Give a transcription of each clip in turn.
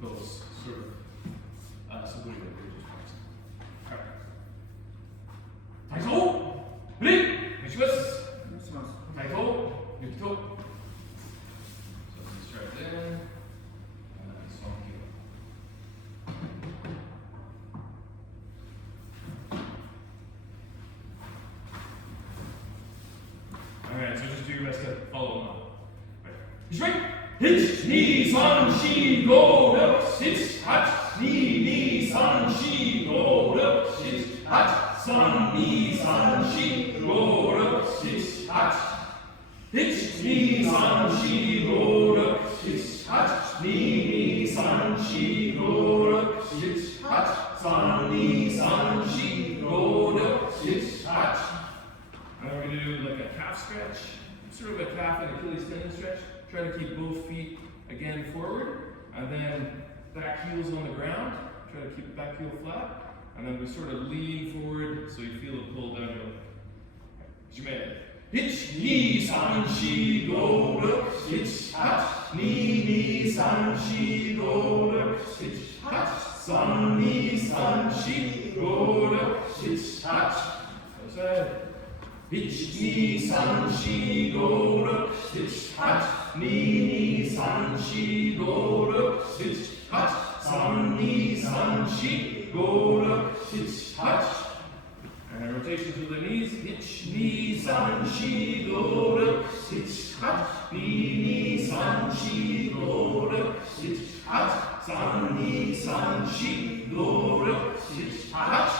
those sort of stability that we just practiced. Alright. 抬头 ready お願いします。抬頭 ゆきと So he strides in and then swung heel. Alright, so just do your best to follow along. Right. He's right. Hitch, knee, sun, she, go, up, hitch, hot, knee, sun, she, go, up, hitch, hot, sun, knee, sun, she, go, up, hitch, hot. Hitch, knee, sun, she, go, up, hitch, hot, knee, sun, she, go, up, hitch, hot, sun, knee, sun, she, go, up, hitch, hot. And then we're going to do like a calf stretch, sort of a calf and Achilles tendon stretch. Try to keep both feet again forward, and then back heels on the ground. Try to keep back heel flat, and then we sort of lean forward so you feel it pull down your leg. Jumel. Hitch, knee, san, shi, go, look, hitch, hot, knee, san, shi, go, look, hitch, hot, san, knee, san, shi, go, look, hitch, hot. Outside. Hitch, knee, san, shi, go, look, hitch, hot, knee, san, shi, go, look, hitch, hot, san, knee, san, shi, go, look, hitch, hot. And rotation through the knees. Hitch, knee, san, shi, go, look, hitch, hot, knee, san, shi, go, look, hitch, hot, san, knee, san, shi, go, look, hitch, hot.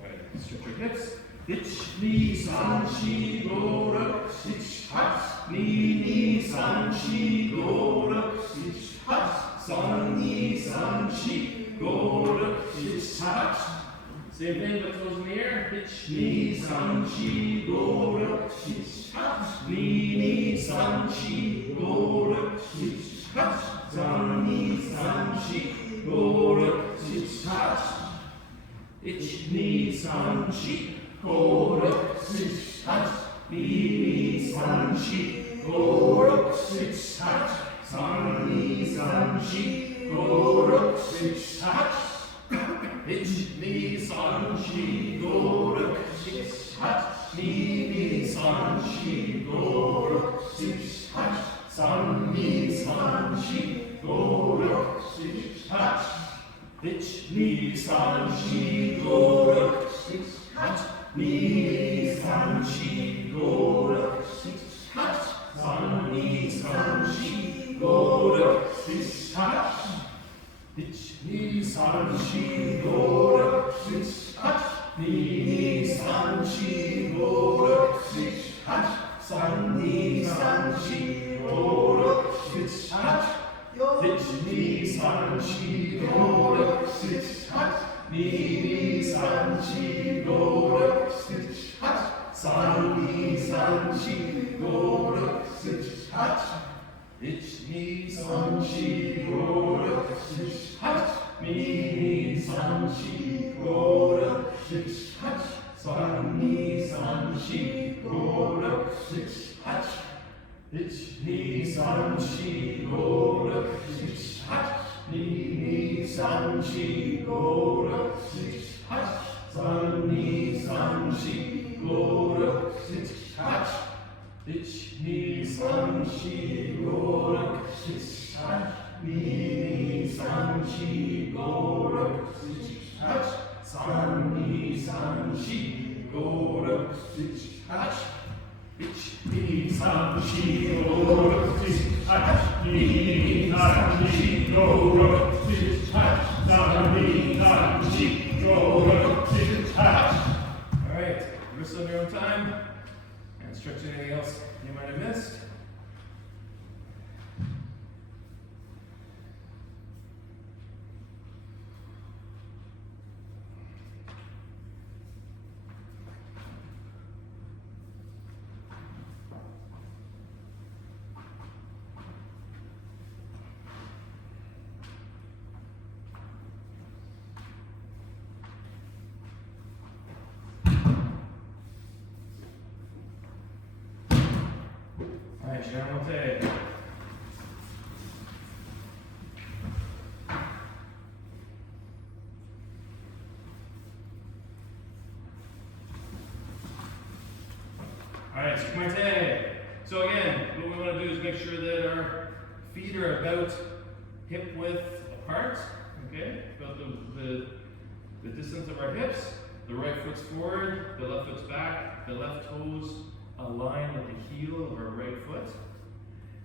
All right, stretch your hips. Hitch, knee, san, shi, go, look, hitch, hot, knee, san, shi, go, look, hitch, hot, san, knee, san, shi, go, look, hitch, hot. Same thing, but toes in the air. Hitch, knee, san, shi, go, look, hitch, hot, knee, san, shi, go, look, hitch, hot, san, knee, san, shi, go, look, hitch, hot. Hitch, knee, san, shi, go, look, hitch, hot, knee, san, shi, go, look, hitch, hot, san, knee, san, shi, go, look, hitch, hot. Hitch, knee, san, shi, go, look, hitch, hot, knee, san, shi, go, look, hitch, hot, san, knee, san, shi, go, look, hitch, hot. Hitch, knee, san, shi, go, look, hitch, hot, knee, san, shi, go, look, hitch, hot, san, knee, san, shi, go, look, hitch, hot. Hitch, knee, san, shi, go, look, hitch, hot, knee, san, shi, go, look, hitch, hot, san, knee, san, shi, go, look, hitch, hot. Hitch, knee, san, shi, go, look, hitch, hot, knee, san, shi, go, look, hitch, hot, san, knee, san, shi, go, look, hitch, hot. Hitch, knee, san, shi, go, look, hitch, hot, knee, san, shi, go, look, hitch, hot, san, knee, san, shi, go, look, hitch, hot. Hitch, knee, san, shi, go, look, hitch, hot, knee, san, shi, go, look, hitch, hot, san, knee, san, shi, go, look, hitch, hot. Hitch, knee, san, shi, go, look, hitch, hot, knee, san, shi, go, look, hitch, hot, san, knee, san, shi, go, look, hitch, hot. Hitch, knee, san, shi, go, look, hitch, hot, knee, san, shi, go, look, hitch, hot, san, knee, san, shi, go, look, hitch, hot. All right, wrist on your own time. Stretch anything else you might have missed. Alright, Sharon, Kumite. So again, what we want to do is make sure that our feet are about hip width apart. Okay, about the distance of our hips. The right foot's forward, the left foot's back, the left toes align with the heel of our right foot.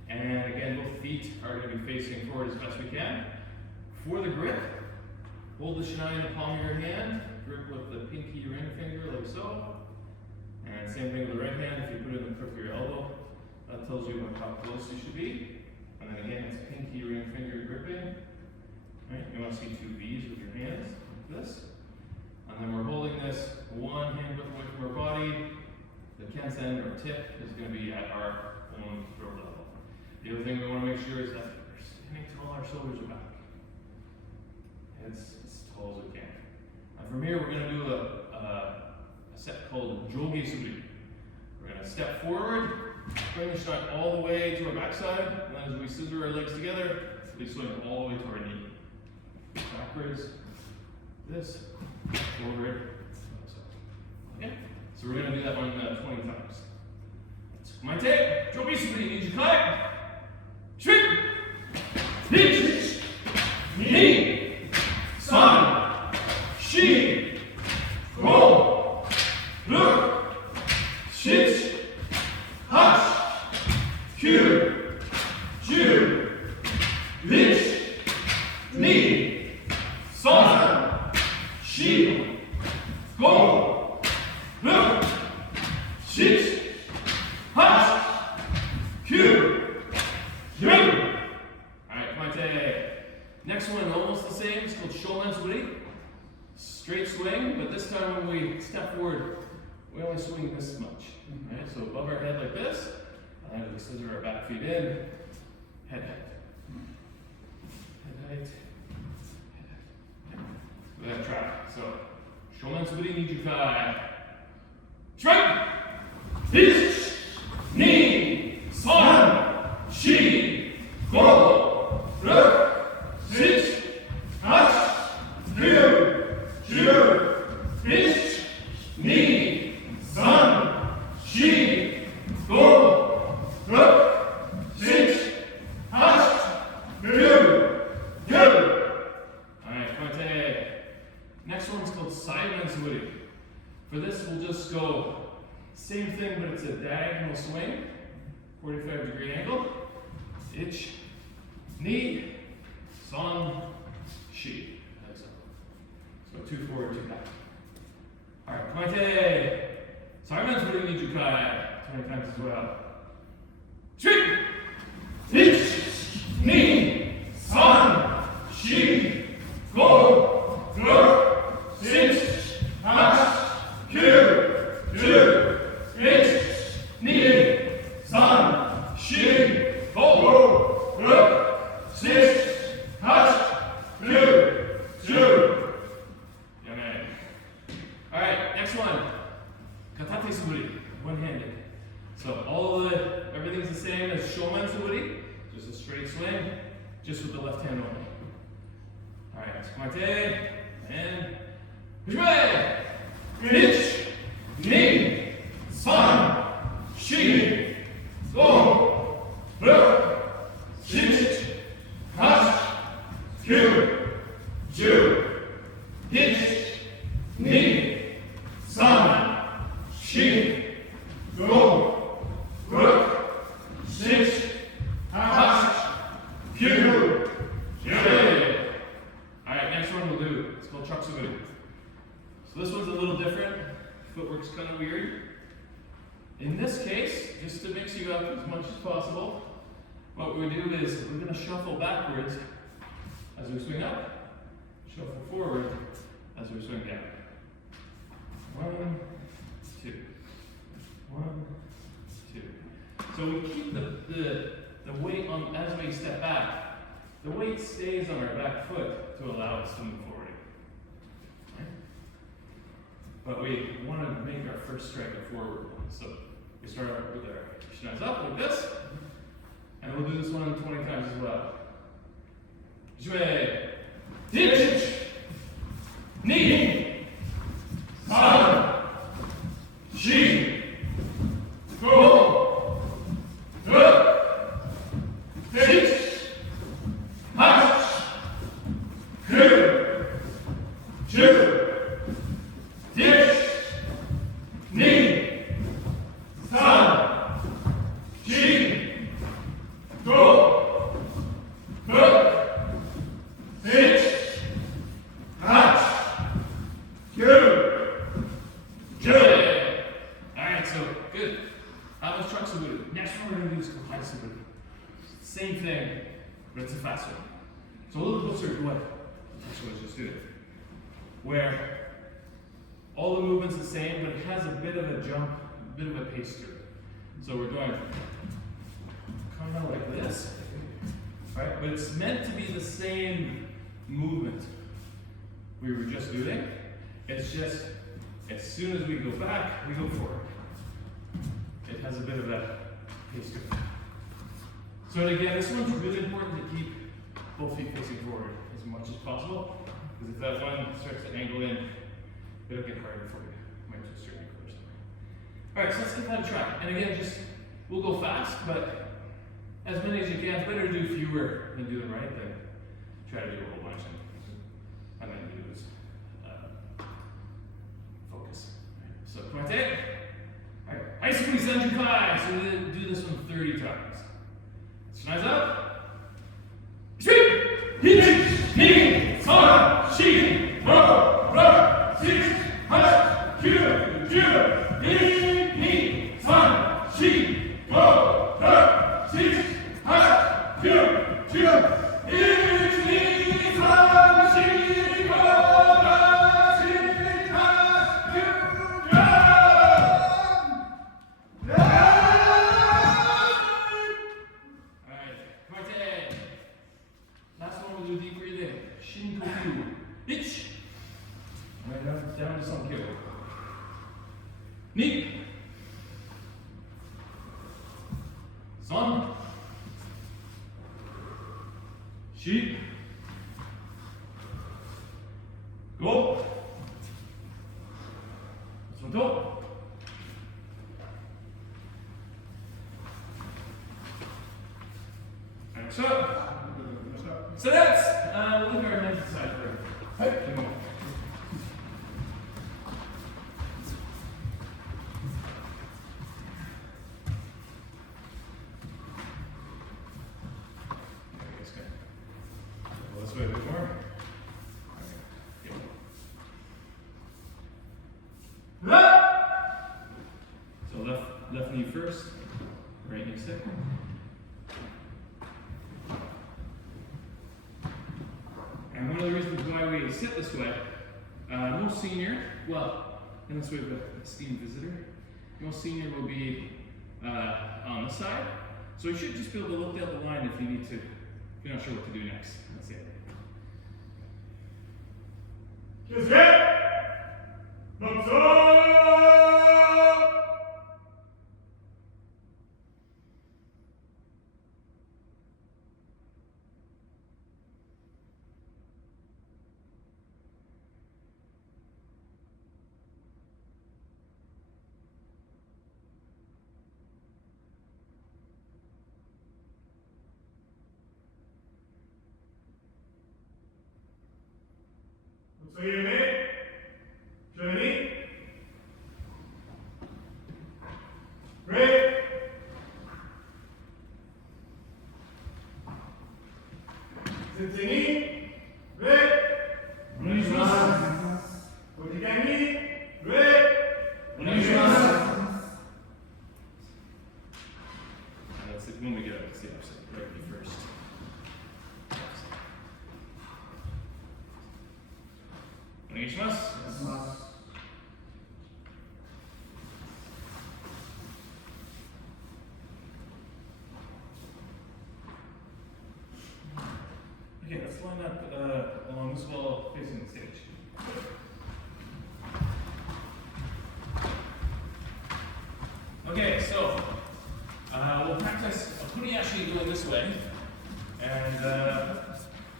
And again, both feet are going to be facing forward as best we can. For the grip, hold the shinai in the palm of your hand, grip with the pinky ring finger like so. And same thing with the right hand, if you put it in the crook of your elbow, that tells you how close you should be. And then again, it's pinky ring finger gripping. Right? You want to see two V's with your hands, like this. And then we're holding this one hand width away from our body. The kensen or tip is going to be at our own throat level. The other thing we want to make sure is that we're standing tall, our shoulders are back. It's as tall as we can. And from here, we're going to do a set called Jogi Suri. We're going to step forward, bring the shot all the way to our backside, and then as we scissor our legs together, we swing all the way to our knee. Backwards, this, forward, okay? So we're going to do that one 20 times. Kumite, Jogi Suri, Nijukai, Shri, Nish, Ni, San, Shi, Go, Look, Shit, Hash, Q, Ju, Lish, Ni, San, Shi, Go, Look, Shit, Hash, Q, Ju. Alright, Kumite. Next one, almost the same. It's called Shomen Suri. Straight swing, but this time when we step forward, we only swing this much. Right? So above our head like this, and then we scissor our back feet in, head height. Head height. Head height. We're going to try. So, Shomen Suri Nijukai. Strike! Ish! Ni! San! Shi! Go! Look! Six! Hash! Kyu! Ju! Ish! Ni! San! Shi! Go! Look! Six! Hash! Kyu! Ju! Alright, Kumite. Next one's called Saimen Suri. For this, we'll just go same thing, but it's a diagonal swing, 45-degree angle. Ich, ni, san, shi. Like so. So 2 forward, 2 back. Alright, Kumite. Saimen Suri Nijukai. 20 times as well. Shri, ich, ni, san, shi, go, look, six, hash, kyu, ju, ich, ni, san, shi, go, look, six, hash, kyu, ju. Yeah, man. Alright, next one. Katate Suri, one-handed. So everything's the same as Shomen Suri, just a straight swing, just with the left hand only. Alright, Kumite, and Hujue! Ich, Ni, San, Shi, Go, Look, Six, Hash, Kyu, Ju, Ich, Ni, San, Shi, Go, Look, Six, Hash, Kyu, Ju. Alright, next one we'll do. It's called Chakusuguri. So this one's a little different. Footwork's kind of weird. In this case, just to mix you up as much as possible, what we do is we're going to shuffle backwards as we swing up, shuffle forward as we swing down. 1, 2. 1, 2. So we keep the weight on as we step back. The weight stays on our back foot to allow us to move forward. Right? But we want to make our first strike a forward one. So we start out with our shinais up like this, and we'll do this one 20 times as well. Jue, ditch, ni, san, shi, go. closer to what I was just doing. Where all the movement's the same, but it has a bit of a jump, a bit of a pace to it. So we're going kind of like this, right? But it's meant to be the same movement we were just doing. It's just, as soon as we go back, we go forward. It has a bit of that pace to it. So again, this one's really important to keep both feet facing forward as much as possible, because if that one starts to angle in, it'll get harder for you. You might twist your ankle or something. All right, so let's give that a try. And again, we'll go fast, but as many as you can. It's better to do fewer than do them right than try to do a whole bunch and then lose focus. So come on, take. All right, high squeeze Zanjukai. So we'll do this one 30 times. Eyes up. Sweep. Hitch. Hing. Son. Shi. Ro. Ro. Six. Hush. Cue. Cue. Hing. Hing. Son. Shi. Ro. Ro. Six. Hush. Cue. Cue. Hitch. Hing. Son. Shi. Ro. Ro. Six. Hush. Cue. Down to some kill. Ni. Son. Shi. Go. Sonto. So that's we'll look at our next side for it. Let's wait a bit more. So left knee first, right knee second. And one of the reasons why we sit this way, most senior, well, unless we have an esteemed visitor, most senior will be on the side. So you should just be able to look down the line if you need to, if you're not sure what to do next. That's it. Kiss it! Thumbs up! So you may Germany. Great. Zentini. Great. Onegishimasu. Otigami. Great. Onegishimasu. That's it. When we get up to the opposite, right first. Onegishimasu. Okay, let's line up along this wall facing the stage. Okay, so we'll practice a Kuniyashi going this way. And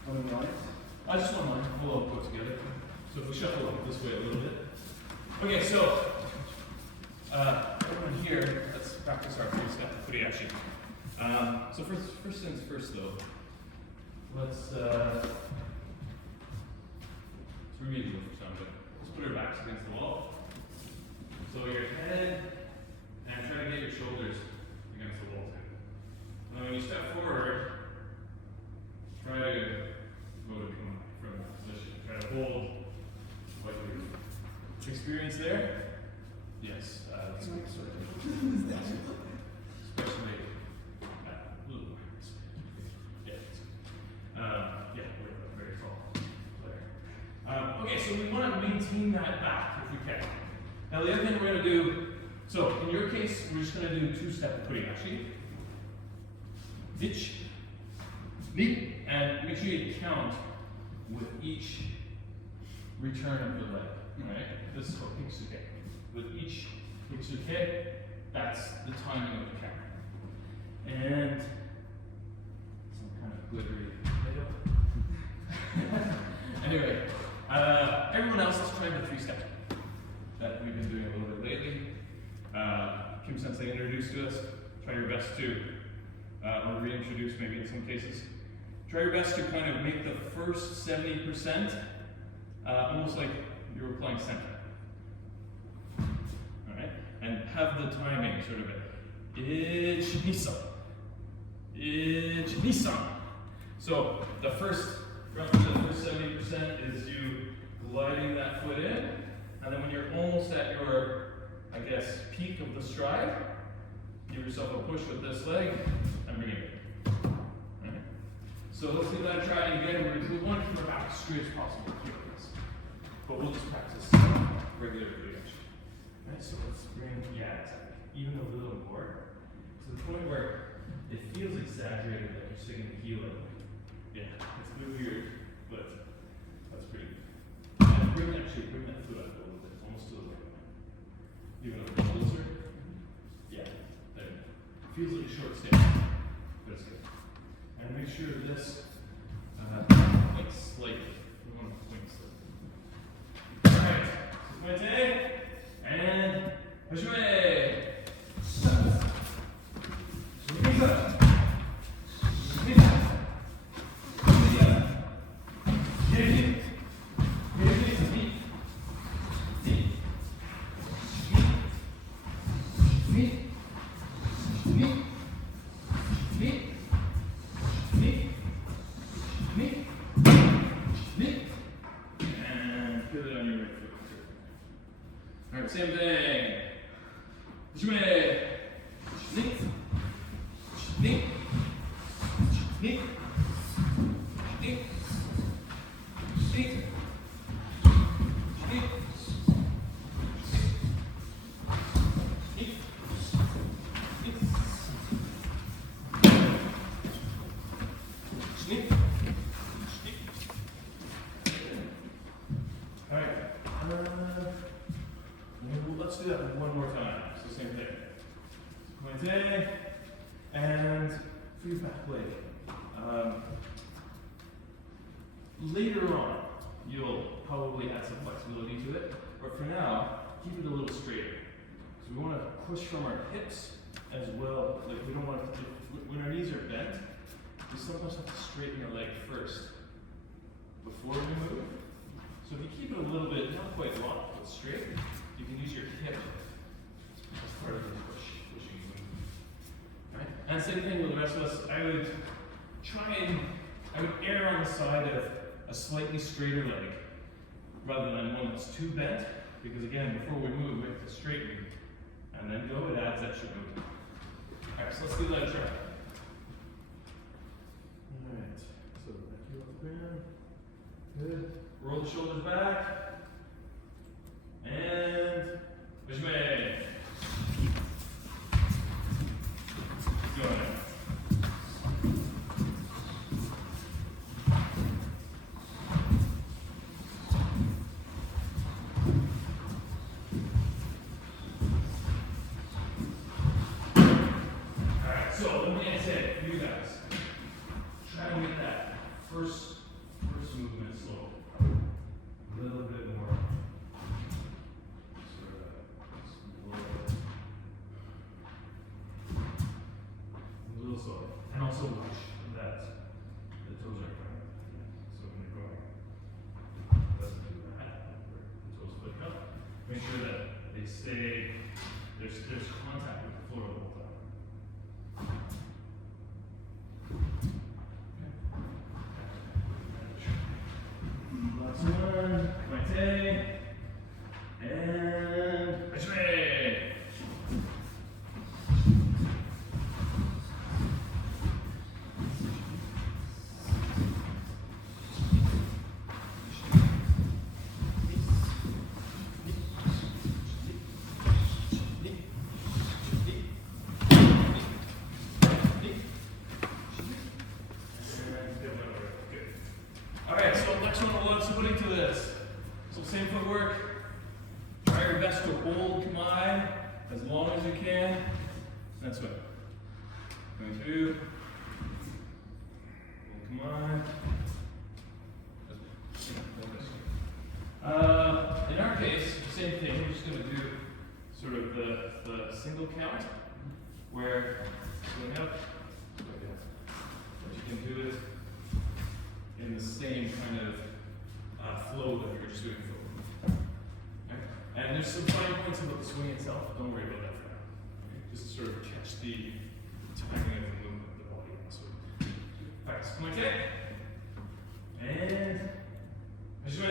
one line. Just one line. We'll all go together. So if we shuffle up this way a little bit. Okay, so everyone here, let's practice our three-step Kuniyashi. So first things first though. Let's remedial for some, but let's put our backs against the wall. So your head, and try to get your shoulders against the wall too. Now when you step forward, try to go to come from that position. Try to hold what you experience there. Yes, that's good. Especially yeah, yeah, very Okay, so we want to maintain that back if we can. Now the other thing we're going to do, so in your case, we're just going to do two-step footing actually. Ditch, knee, and make sure you count with each return of your leg. Alright? This is for Kintsugi. With each Kintsugi, that's the timing of the count. And some kind of glittery potato. Anyway, everyone else is trying the three-step that we've been doing a little bit lately. Kim Sensei introduced to us. Try your best to, or reintroduce maybe in some cases. Try your best to kind of make the first 70% almost like you're applying center. Alright? And have the timing sort of Ich-Nissan. Ich-Nissan. So the first, roughly the first 70% is you gliding that foot in, and then when you're almost at your, I guess, peak of the stride, give yourself a push with this leg and bring it in. Alright? So let's do that try again. We want to keep our back as straight as possible here. But we'll just practice regularly. Alright, so let's bring, yeah, exactly. Even a little more. To the point where it feels exaggerated that you're sticking the heel in. Yeah, it's a bit weird, but that's pretty good. And bring that foot up a little bit, almost to the right. Even a little closer. Yeah, there. It feels like a short stance, but it's good. And make sure this points slightly. We want to point slightly. Alright, so pointe, and hajime. Same thing. Hajime. Sneak. Sneak. Sneak. Sneak. Sneak. Sneak. Sneak. Sneak. All right. Let's do that one more time. So same thing. Pointe and free back leg. Later on, you'll probably add some flexibility to it, but for now, keep it a little straighter. So we want to push from our hips as well. Like we don't want to, when our knees are bent, we sometimes have to straighten our leg first before we move. So if you keep it a little bit, not quite locked, but straight, you can use your hip as part of the pushing movement. Right? And same thing with the rest of us. I would err on the side of a slightly straighter leg rather than one that's too bent, because again, before we move, we have to straighten and then go. It adds extra movement. Alright, so let's do that try. Alright, so back heel off the ground. Good. Roll the shoulders back. And hajime. Go ahead. Alright, so let me say for you guys, try to make that first movement slow. A little bit more. A little slow. And also watch that the toes are coming. So when you're going, it doesn't do that. The toes flick up. Make sure that they stay, there's contact with the floor the whole time. Last one, pointe, and hajime. next one, we'll add somebody to this. So same footwork. Try your best to hold Kamae as long as you can. That's swing. Going through. Hold Kamae. In our case, same thing. We're just going to do sort of the single count where swing up. But you can do it in the same kind of flow that you're just doing forward. Okay? And there's some fine points about the swing itself. Don't worry about that for now. Okay? Just sort of catch the timing of the movement of the body. So, fast. Okay. And swing.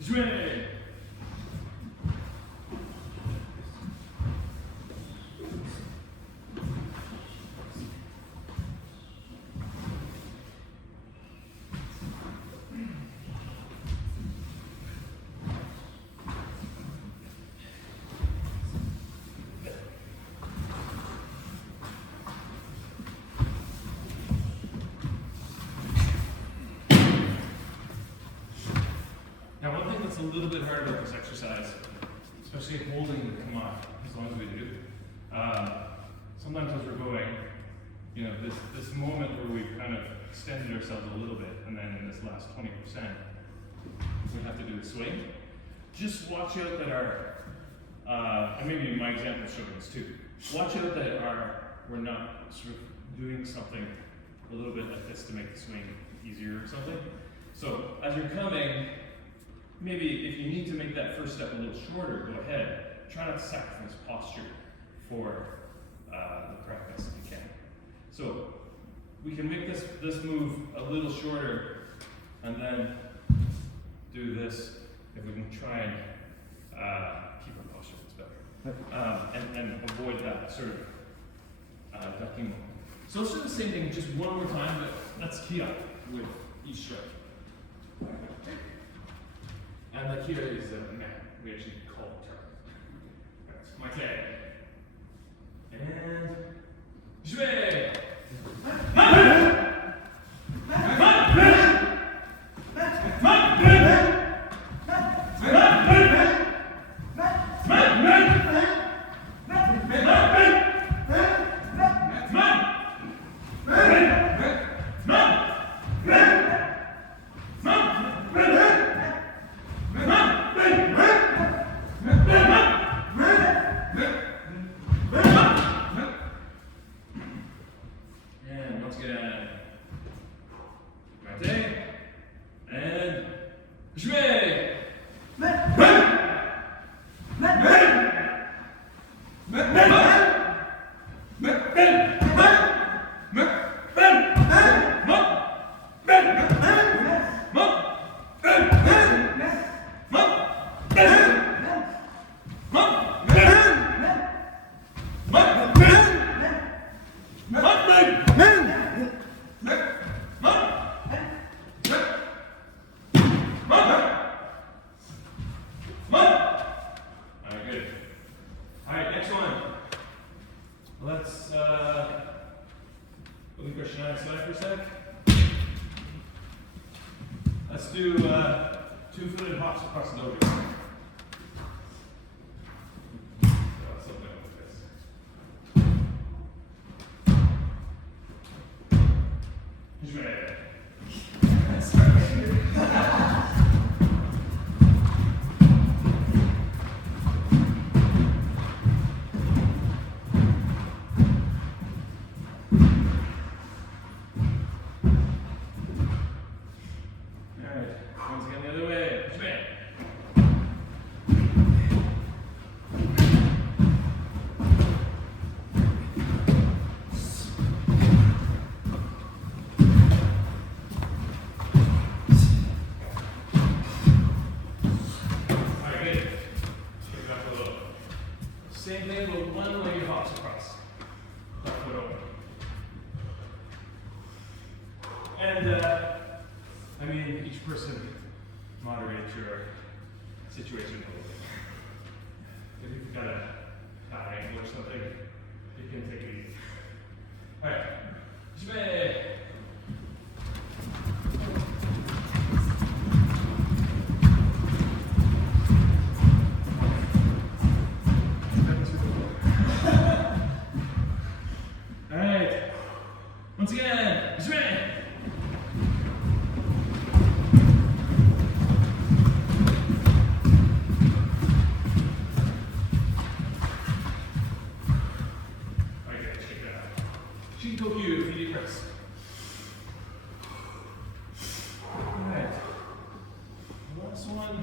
Swing! It's a little bit hard about this exercise, especially holding the Kamae, as long as we do. Sometimes as we're going, you know, this moment where we've kind of extended ourselves a little bit, and then in this last 20%, we have to do the swing. Just watch out that and maybe my example showing this too. Watch out that we're not sort of doing something a little bit like this to make the swing easier or something. So as you're coming, maybe if you need to make that first step a little shorter, go ahead. Try not to sacrifice posture for the practice if you can. So we can make this move a little shorter and then do this if we can try and keep our posture that's better. And avoid that sort of ducking moment. So let's do the same thing just one more time, but let's key up with each strike. And the key is man. We actually call it turn. My K. And jouer. Let's do two-footed hops across the dojo. Something like this. He's ready. And I mean, each person moderate your situation a little bit. If you've got a bad ankle or something, you can take it easy. All right. Shimei. All right. Once again, Shimei. Shinkoku, deep breaths. Alright. Last one.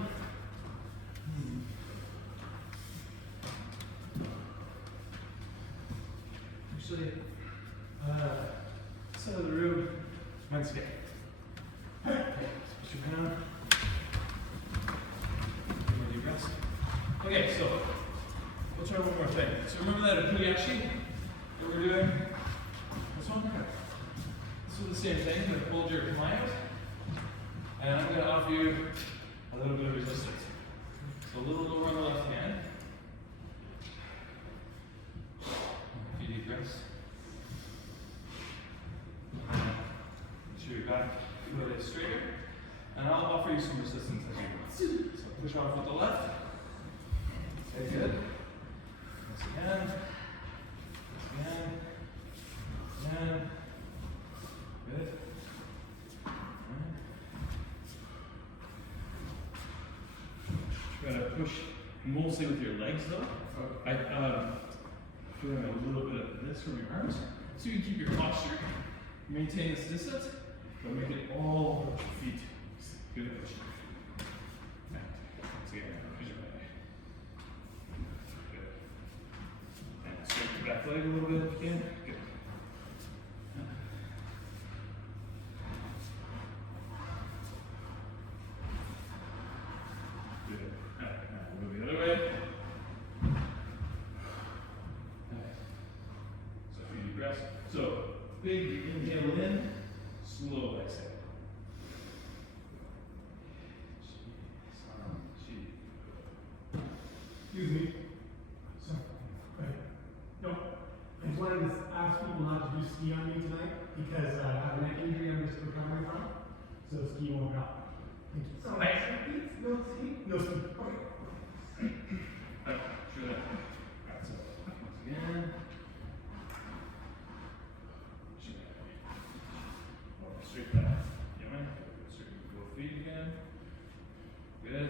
Actually, side of the room, mine's okay. Okay, put your hand. More deep breaths. Okay, so we'll try one more thing. So remember that Akuyashi that we're doing? This one? This is the same thing, but hold your client. And I'm going to offer you a little bit of resistance. So a little lower on the left hand. A few deep breaths. Make sure your back foot is straighter. And I'll offer you some resistance as you go. So push off with the left. Okay, good. Once again. Once again. And good. Try to push mostly with your legs though. I doing a little bit of this from your arms, so you can keep your posture, maintain this distance, but make it all with your feet. Good. And once again, push it back. Good. And straighten your back leg a little bit if you can. Good. So, big inhale in, slow exhale. Excuse me. So, no, I just wanted to ask people not to do ski on me tonight because I have a neck injury I'm just recovering from. So ski won't help. Thank you. So, no ski? No ski. Okay. Sure that. Alright, so once again. Straight back. Yeah, man. Straight both feet again. Good.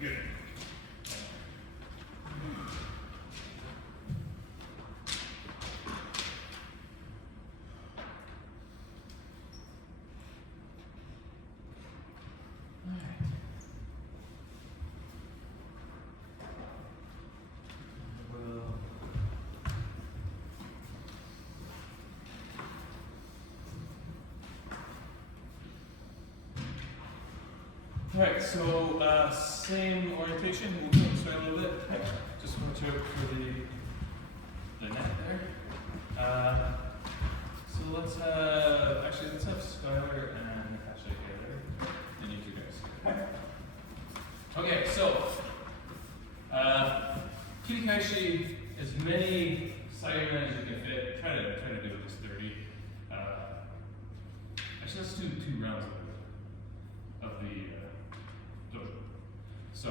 Good. Alright, so same orientation, we'll go this way a little bit. Just want to for the neck there. So let's have Skylar and Natasha together, and you two guys. Okay, so Kirikaishi, as many side movements as you can fit. Try to do at least 30. Actually, let's do 2 rounds of the dojo. So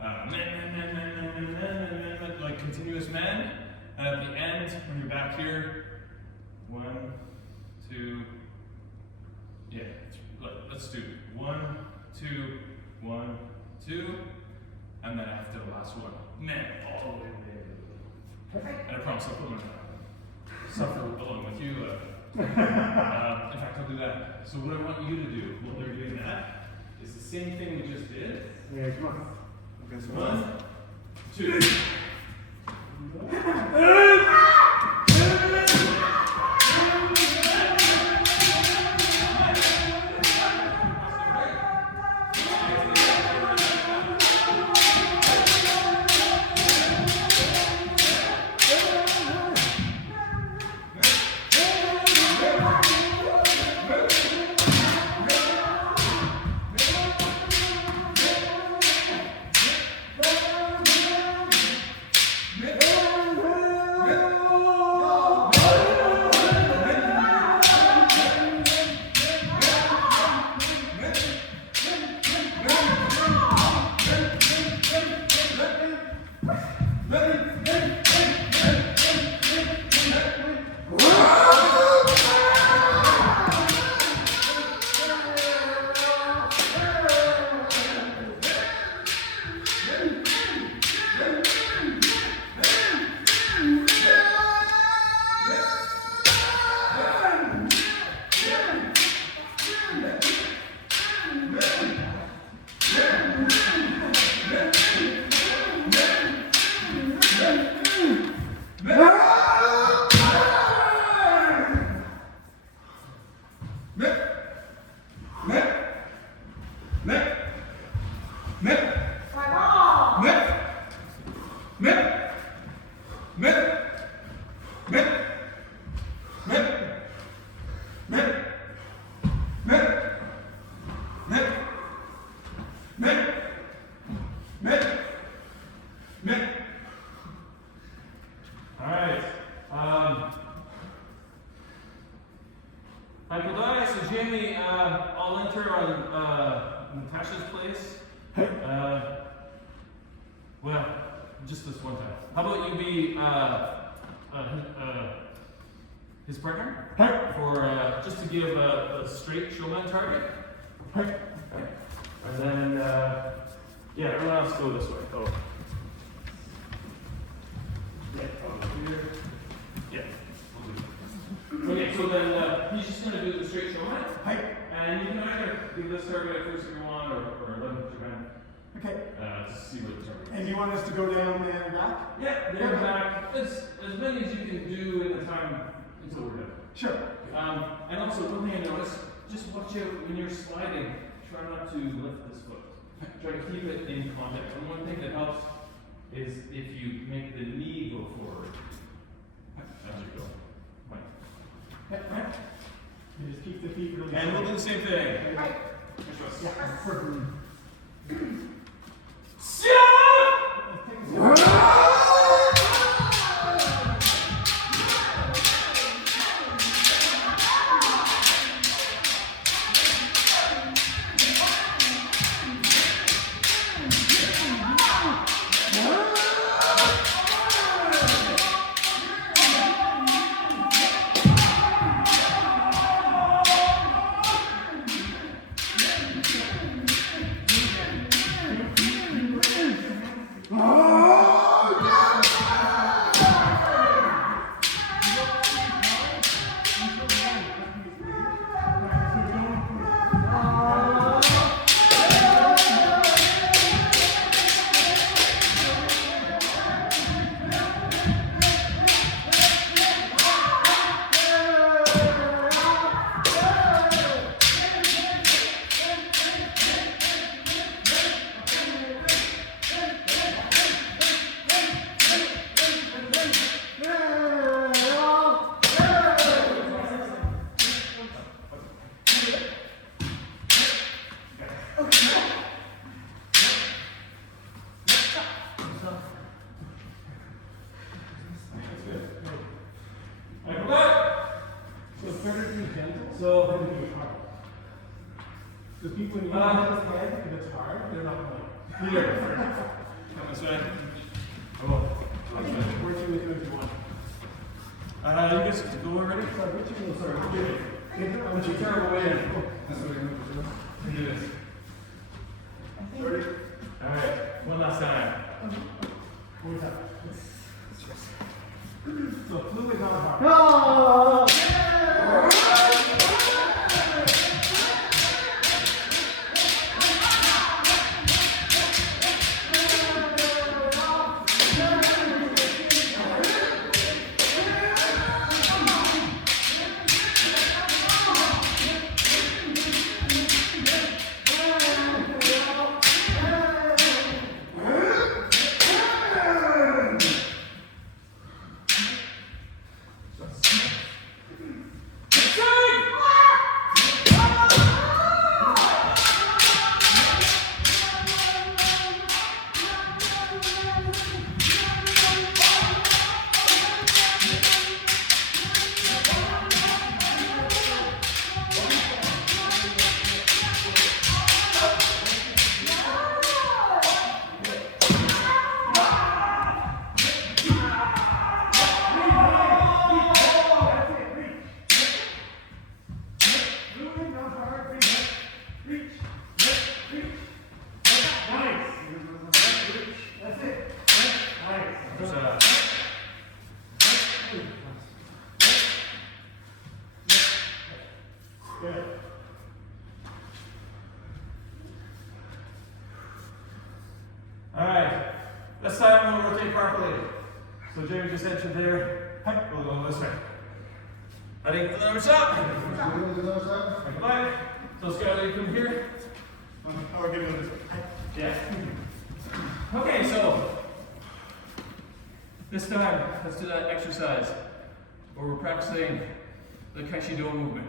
man, like continuous man, and at the end when you're back here, 1, 2, yeah. Let's do 1, 2, 1, 2, and then after the last one, man, all the way there. Perfect. And I promise I'll put my suffer along with you. In fact, I'll do that. So what I want you to do while they're doing that is the same thing we just did. Yeah, come on. Okay, so 1, 2, Hypodias and Jamie, I'll enter on Natasha's place. Well, just this one time. How about you be his partner? For just to give a straight showman target. And then, yeah, everyone else go this way. Oh. Yeah, over here. Yeah. Okay, so then he's just going to do the straight showman. And you can either give this target at first if you want, or 11 if you can. Okay. To see what the target is. And you want us to go down and back? Yeah, there and back. As many as you can do in the time until we're done. Sure. And also, one thing I noticed, just watch out when you're sliding, try not to lift this foot. Try to keep it in contact. And one thing that helps is if you make the knee go forward as you go. You just keep the feet really And we'll do the same thing. Yeah, perfect. Because people, when you hit his head, if it's hard, they're not playing. Here. Come this way. Oh. Where do you if you want? You guys go already? Sorry, I want you to Terrible way. That's what we're do this. Ready? Alright, one last time. One time. So fluid, not hard. Oh! This time we'll rotate properly. So Jerry just entered there. Hi, we'll go this way. Heading for the other side. Goodbye. So Skylar, you come here. Or give me this way. Yeah. Okay, so this time let's do that exercise where we're practicing the Kaishido movement.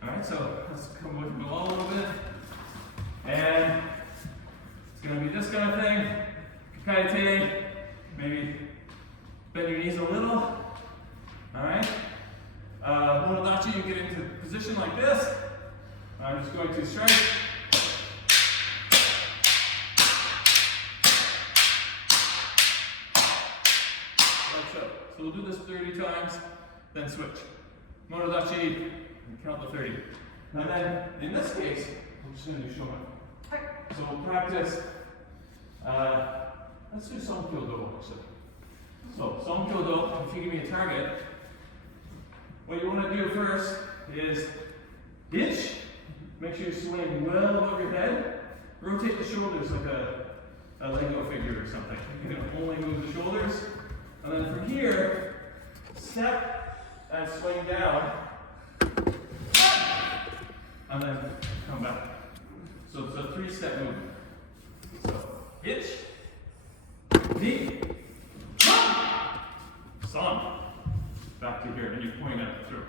Alright, so let's come with the wall a little bit. And it's going to be this kind of thing. Kaite, maybe bend your knees a little. Alright. Monodachi, you get into position like this. I'm just going to strike. Like so. So we'll do this 30 times, then switch. Monodachi, and count the 30. And then, in this case, I'm just going to do shonan. So we'll practice, let's do Sonkyo-do actually. So, Sonkyo-do, if you give me a target, what you want to do first is hitch, make sure you swing well above your head, rotate the shoulders like a Lego figure or something. You can only move the shoulders, and then from here, step and swing down, and then come back. So it's a 3-step movement. So, hitch, knee, son. Back to here, and you point out through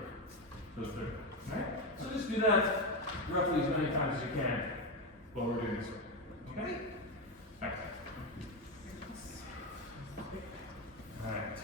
the third. Alright? So just do that roughly as many times as you can while we're doing this one. Okay? Back. Alright.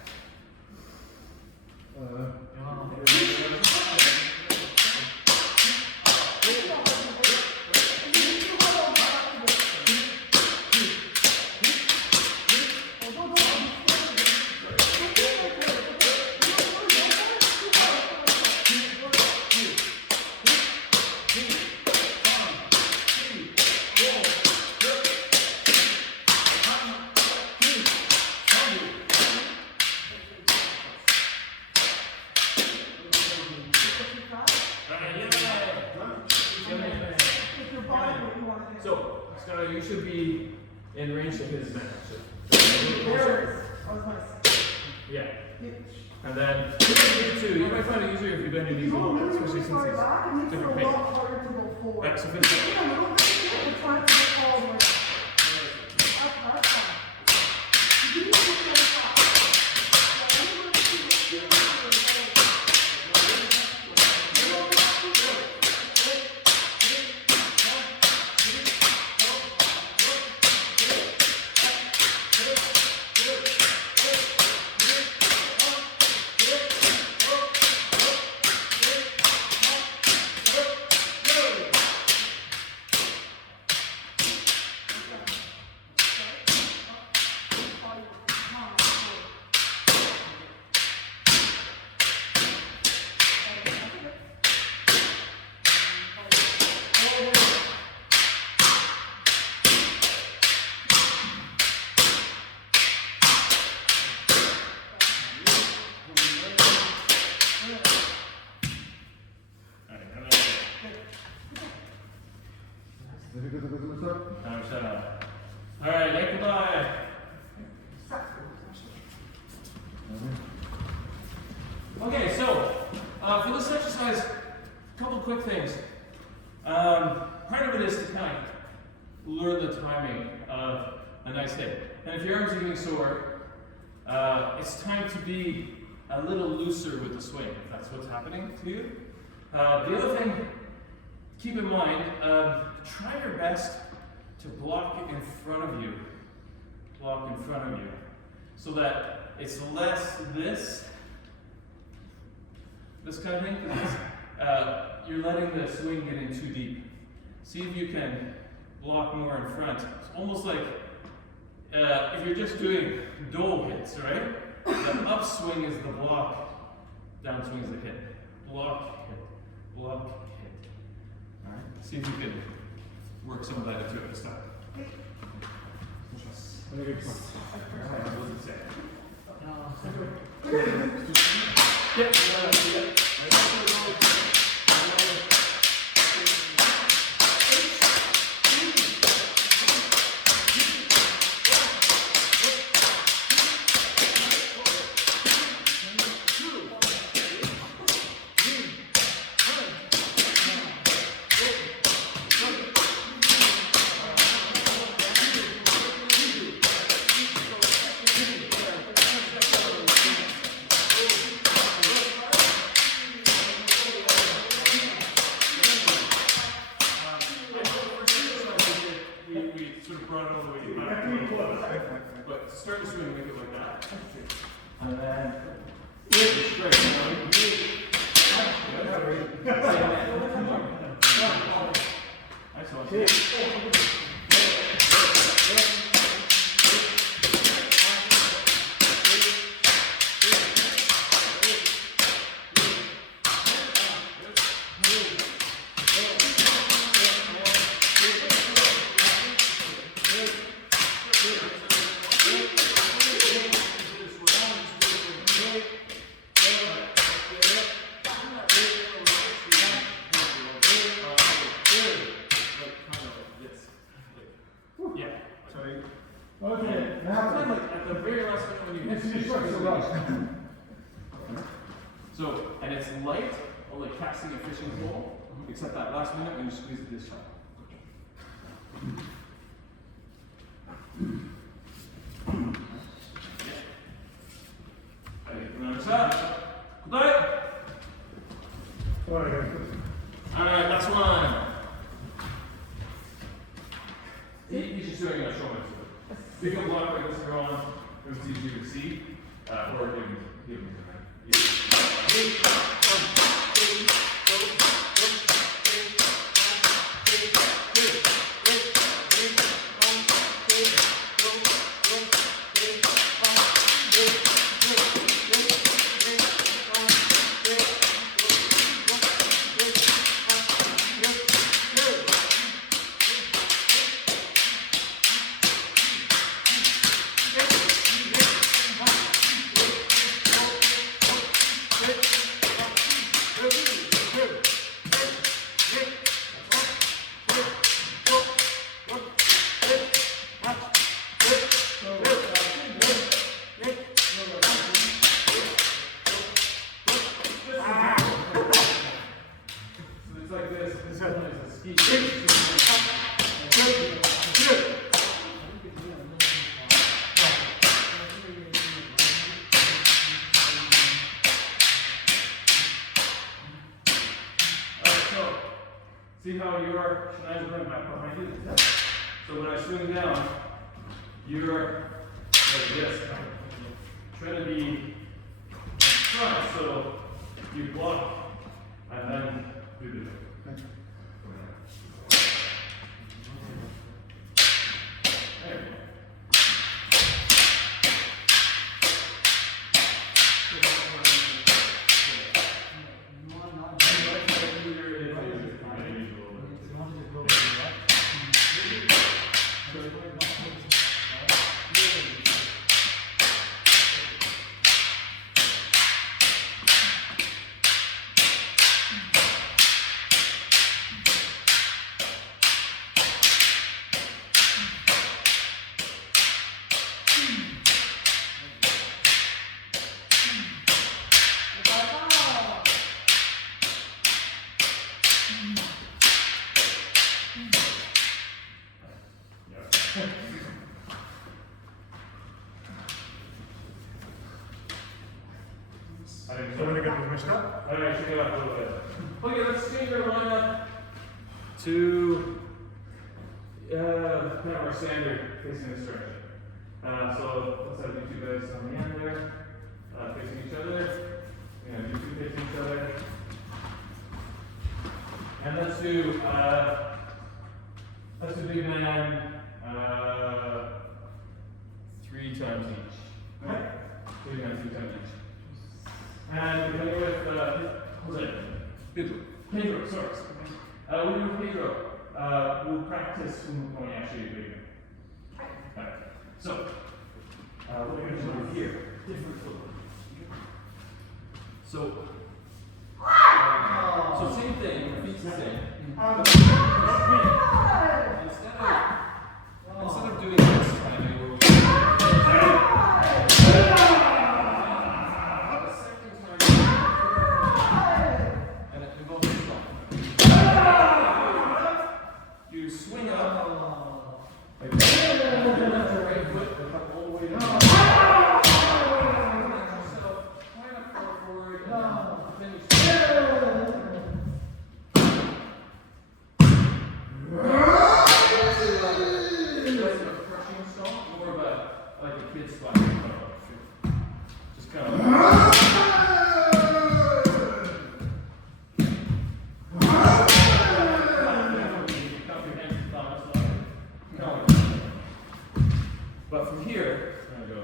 So, Skylar, you should be in range of his neck. Yeah. And then, you might find it easier if you bend your knees a little bit, especially since it's different pace. Right, so finish. Alright, ankle dive. Okay, so for this exercise, a couple quick things. Part of it is to kind of learn the timing of a nice hit. And if your arms are getting sore, it's time to be a little looser with the swing, if that's what's happening to you. The other thing, keep in mind, try your best to block in front of you. Block in front of you. So that it's less this kind of thing. You're letting the swing get in too deep. See if you can block more in front. It's almost like if you're just doing do hits, right? The upswing is the block, downswing is the hit. Block, hit, block, hit. All right. See if you can work some of that into it this time. pretty close. But start the swing, make it like that. And then straight. Nice one. Okay, now At the very last minute when you it's just short to rush. So, and it's light, or like casting a fishing pole, except that last minute when you squeeze it this time. Remember that? Good night. Alright, last one. He's just doing a showman. Big up block like this, everyone. It was easier to see, or give him see how your Shania's running back behind you? So when I swing down, you're like this. Try to be in front, so you block and then do this. There you go. So when you get this messed up? Alright, shake it up a little bit. Okay, let's change our lineup to kind of our standard facing this direction. So let's have you two guys on the end there, facing each other. You two facing each other. And let's do big man 3 times each. Okay? Big man 3 times each. And we're going to go with, Jose. Pedro, sorry. We're going with Pedro. We'll practice when we actually do it. Okay. So, what we're going to do here, different footwork. So same thing, feet's the same. Instead of doing this, swing up, like that. Right foot, all the way down. Yourself, point up forward. kid spot. Just kind of. But from here, I'm going to go.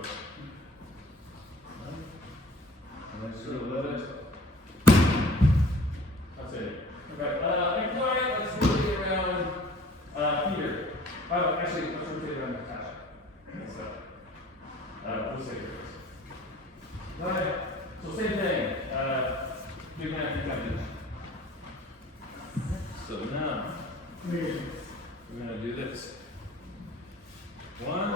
And then sort of let it. That's it. Okay. And quiet. Let's rotate around here. Actually, let's rotate around Natasha. So, we'll say this. Alright. So same thing. Big hand, big hand. So now we're gonna do this. One.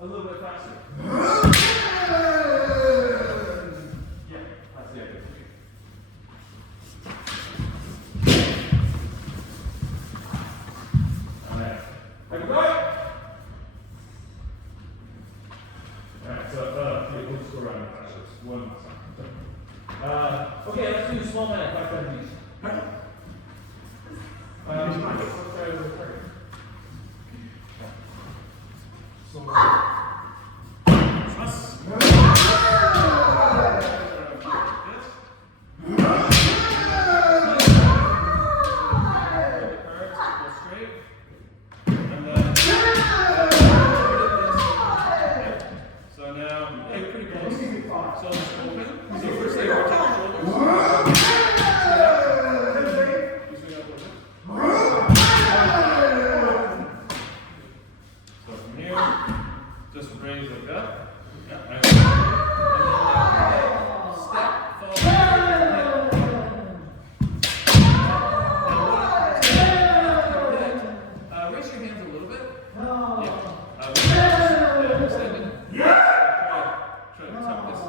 A little bit faster. Yeah, that's the idea. Alright. Like a boy. Alright, so we'll just go around and flash this one more time. Okay, let's do small man, 5 times each. Let's try to record. Just raise like that. Yeah, step, raise your hands a little bit. Yeah. Extend it. Try to tuck this.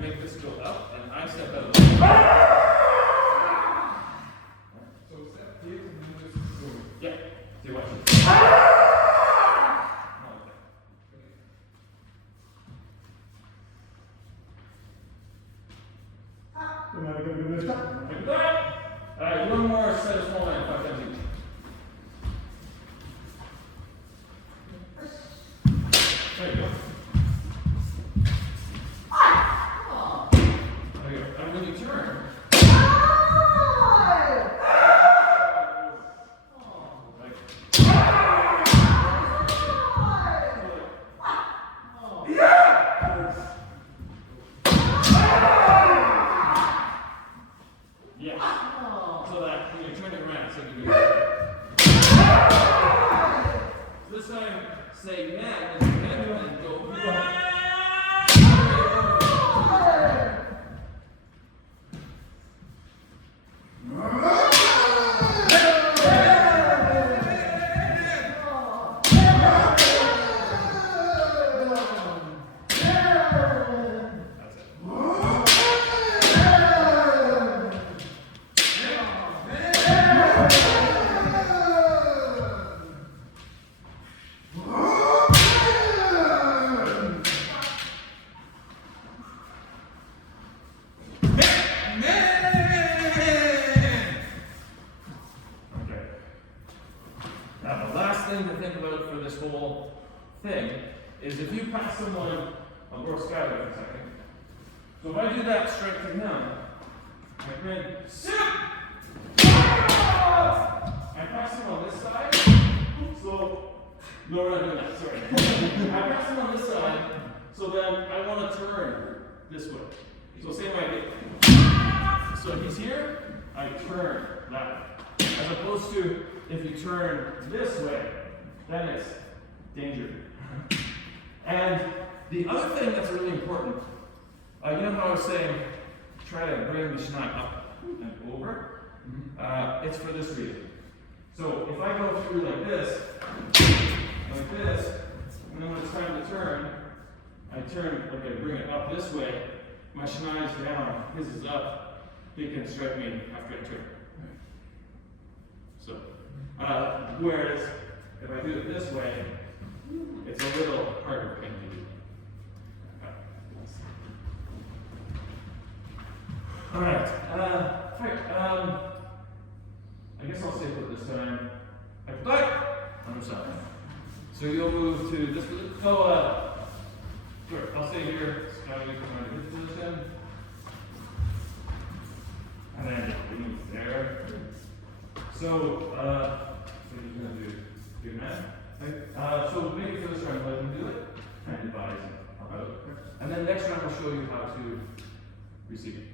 Make this go up, and I step out of the way. So step here, and then just go. Yeah. See what? Alright, one more set of small man, 5 times each. There you go. And when you turn, so that when you turn it around, so you do this time, say man, and go. Thing to think about for this whole thing is if you pass someone, I'll go skyway for a second. So if I do that straight to him, I can sit. I pass him on this side. So no, we're not doing that. Sorry. I pass him on this side. So then I want to turn this way. So same idea. So he's here. I turn that way. As opposed to if you turn this way, then it's danger. And the other thing that's really important, you know how I was saying, try to bring the shinai up and over? It's for this reason. So if I go through like this, and then when it's time to turn, I turn, like I bring it up this way, my shinai is down, his is up, he can strike me after I turn. So, whereas if I do it this way, it's a little harder thing to do. Alright, I guess I'll stay put this time. I'm sorry. So you'll move to this position. Oh, sure, I'll stay here. Now you come into this position. And then we move there. So, what are you going to do? Good man? So maybe for this round, let him do it. And advise him about it. And then next round, we'll show you how to receive it.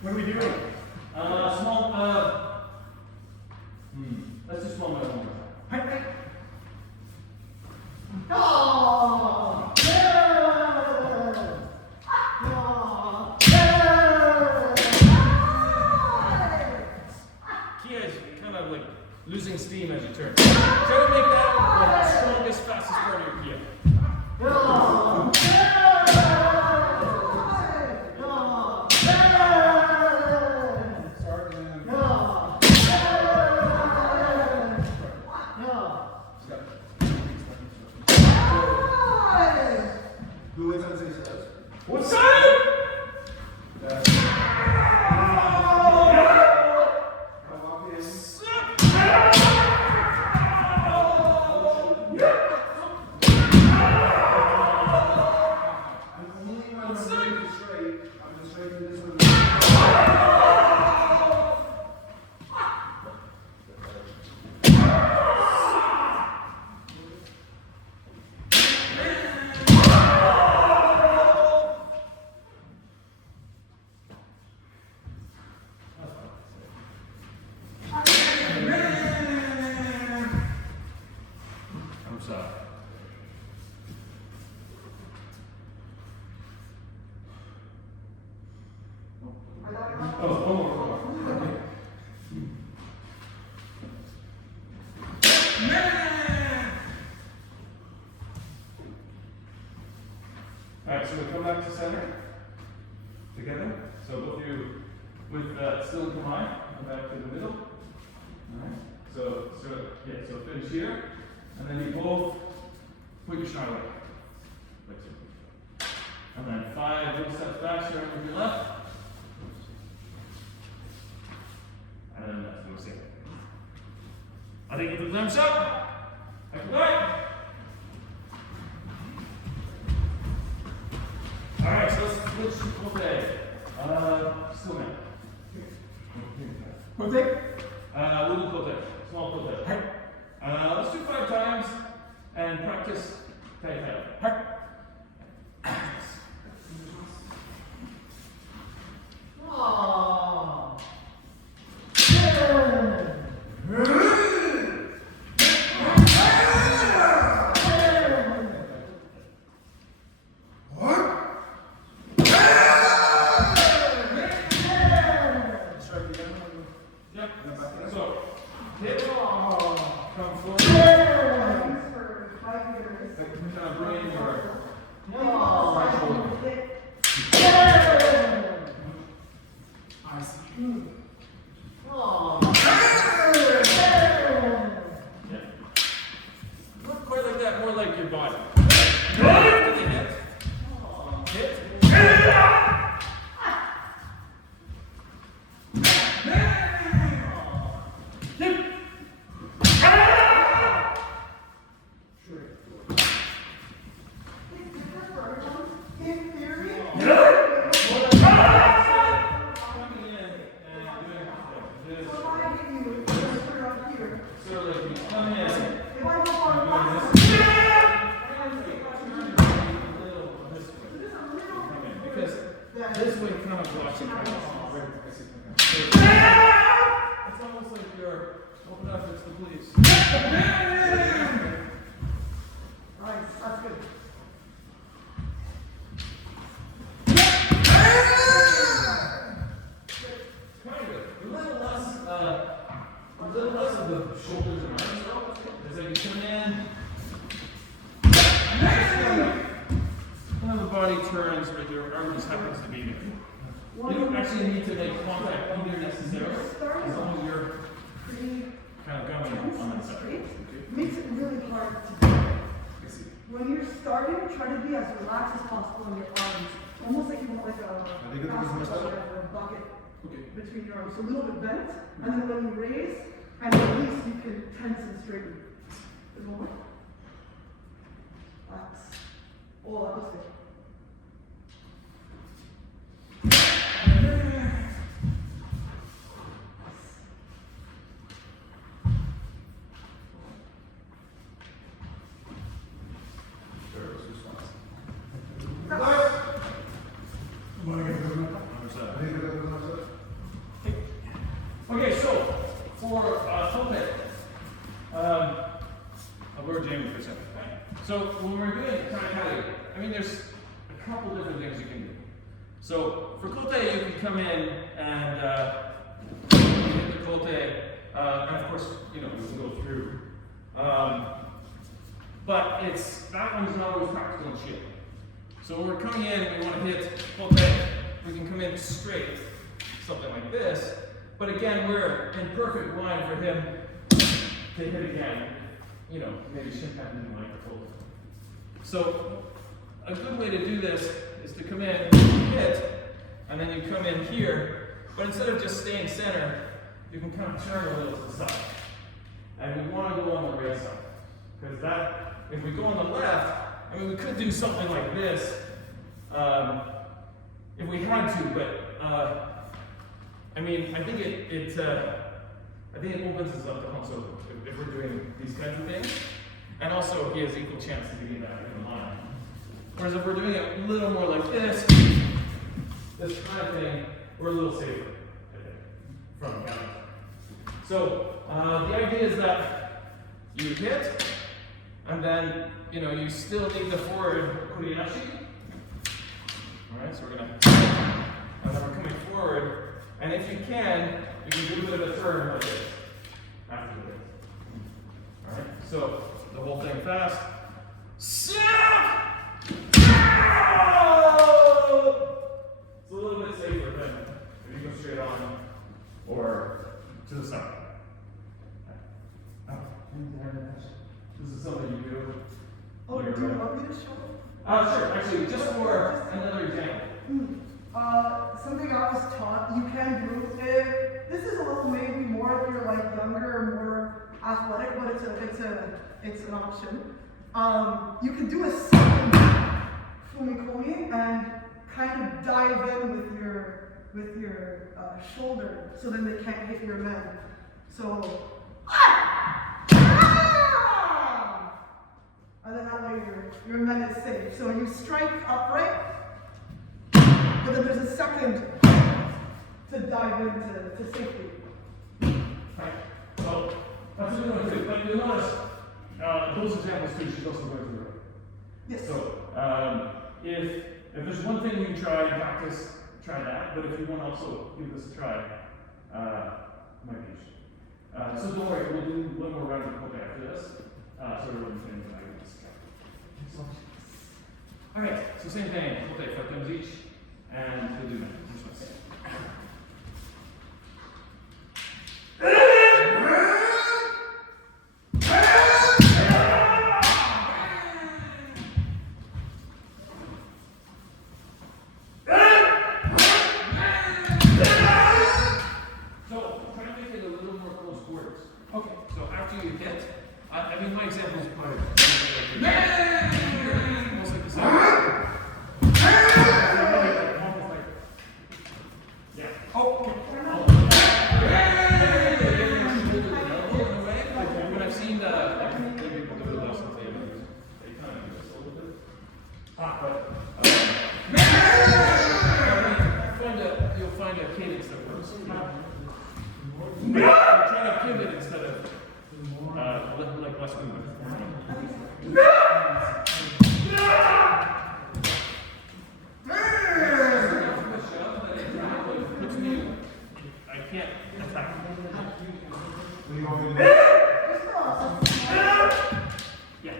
What are we doing? Let's do small metal one more time. Key is kind of like losing steam as you turn. Try to make that the strongest, fastest part of your key. What side? I'm sorry. Oh, okay. Alright, so we come back to center together. So both of you with still in combine, come back to the middle. Alright. So finish here. And then you both put your shot away. Like so. And then 5 little steps back, starting with your left. And then left, you'll see. I think you put them up. I can go. Alright, so let's switch to Kote. Still man. Kote? We'll do Kote. Small Kote. Let's do 5 times and practice tight. So, hip, come forward. Kind of bring in your This way kind of blocks it. It's almost like you're open up, it's the police. Alright, that's good. Kind of. A little less of the shoulders and arms though. As like you come in, kind of the body turns, but your arm just happens to be there. You don't actually need to make contact either necessarily, as long as you're kind of going on that side. Makes it really hard to do. When you're starting, try to be as relaxed as possible in your arms. Almost like you want like a basketball or a bucket between your arms. So a little bit bent, and then when you raise and release, you can tense and straighten. There's one more. Relax. Oh, that was good. Okay, so for tope, I'll go to Jamie for a second. So when we're doing karakari, I mean, there's a couple different things you can do. So for kote, you can come in and hit the kote, and of course, you know, you can go through. But that one's not always practical in shield. So when we're coming in, we want to hit kote, we can come in straight, something like this. But again, we're in perfect line for him to hit again. You know, maybe Shinkan didn't like the kote. So a good way to do this is to come in, hit, and then you come in here. But instead of just staying center, you can kind of turn a little to the side. And we want to go on the rail side. Because if we go on the left, I mean, we could do something like this if we had to, but I mean, I think it opens us up to Hansoku if we're doing these kinds of things. And also, he has equal chance of getting that in line. Whereas if we're doing it a little more like this kind of thing, we're a little safer, I think, from counting. So the idea is that you hit, and then you still need the forward kuriyashi. All right, so we're gonna, and then we're coming forward, and if you can do a bit of a turn like this after this. All right, so the whole thing fast. Snap! It's a little bit safer than if you go straight on or to the side. This is something you do. Oh, do you want me to show? Sure, actually, just for another example. Something I was taught you can do this is a little maybe more if you're like younger or more athletic, but it's an option. You can do a second fumikomi and kind of dive in with your shoulder, so then they can't hit your men. So and then that way your men is safe. So you strike upright, but then there's a second to dive into safety. Right. So that's what we're going to do. But you'll notice those examples too, she's also going through. Yes. So if there's one thing you can try in practice, try that. But if you want to also give this a try, might be interesting. So don't worry, we'll do one more round of kote after this. So everyone can give this a try. Alright, so same thing, kote 5 times each, and we'll do that. Okay, so after you hit, I mean, my example is probably almost like the same. Yeah. Oh, okay. When I've seen people do the lessons, they kind of do this a little bit. But I'm trying to pivot instead of like less movement. I can't attack. Yeah.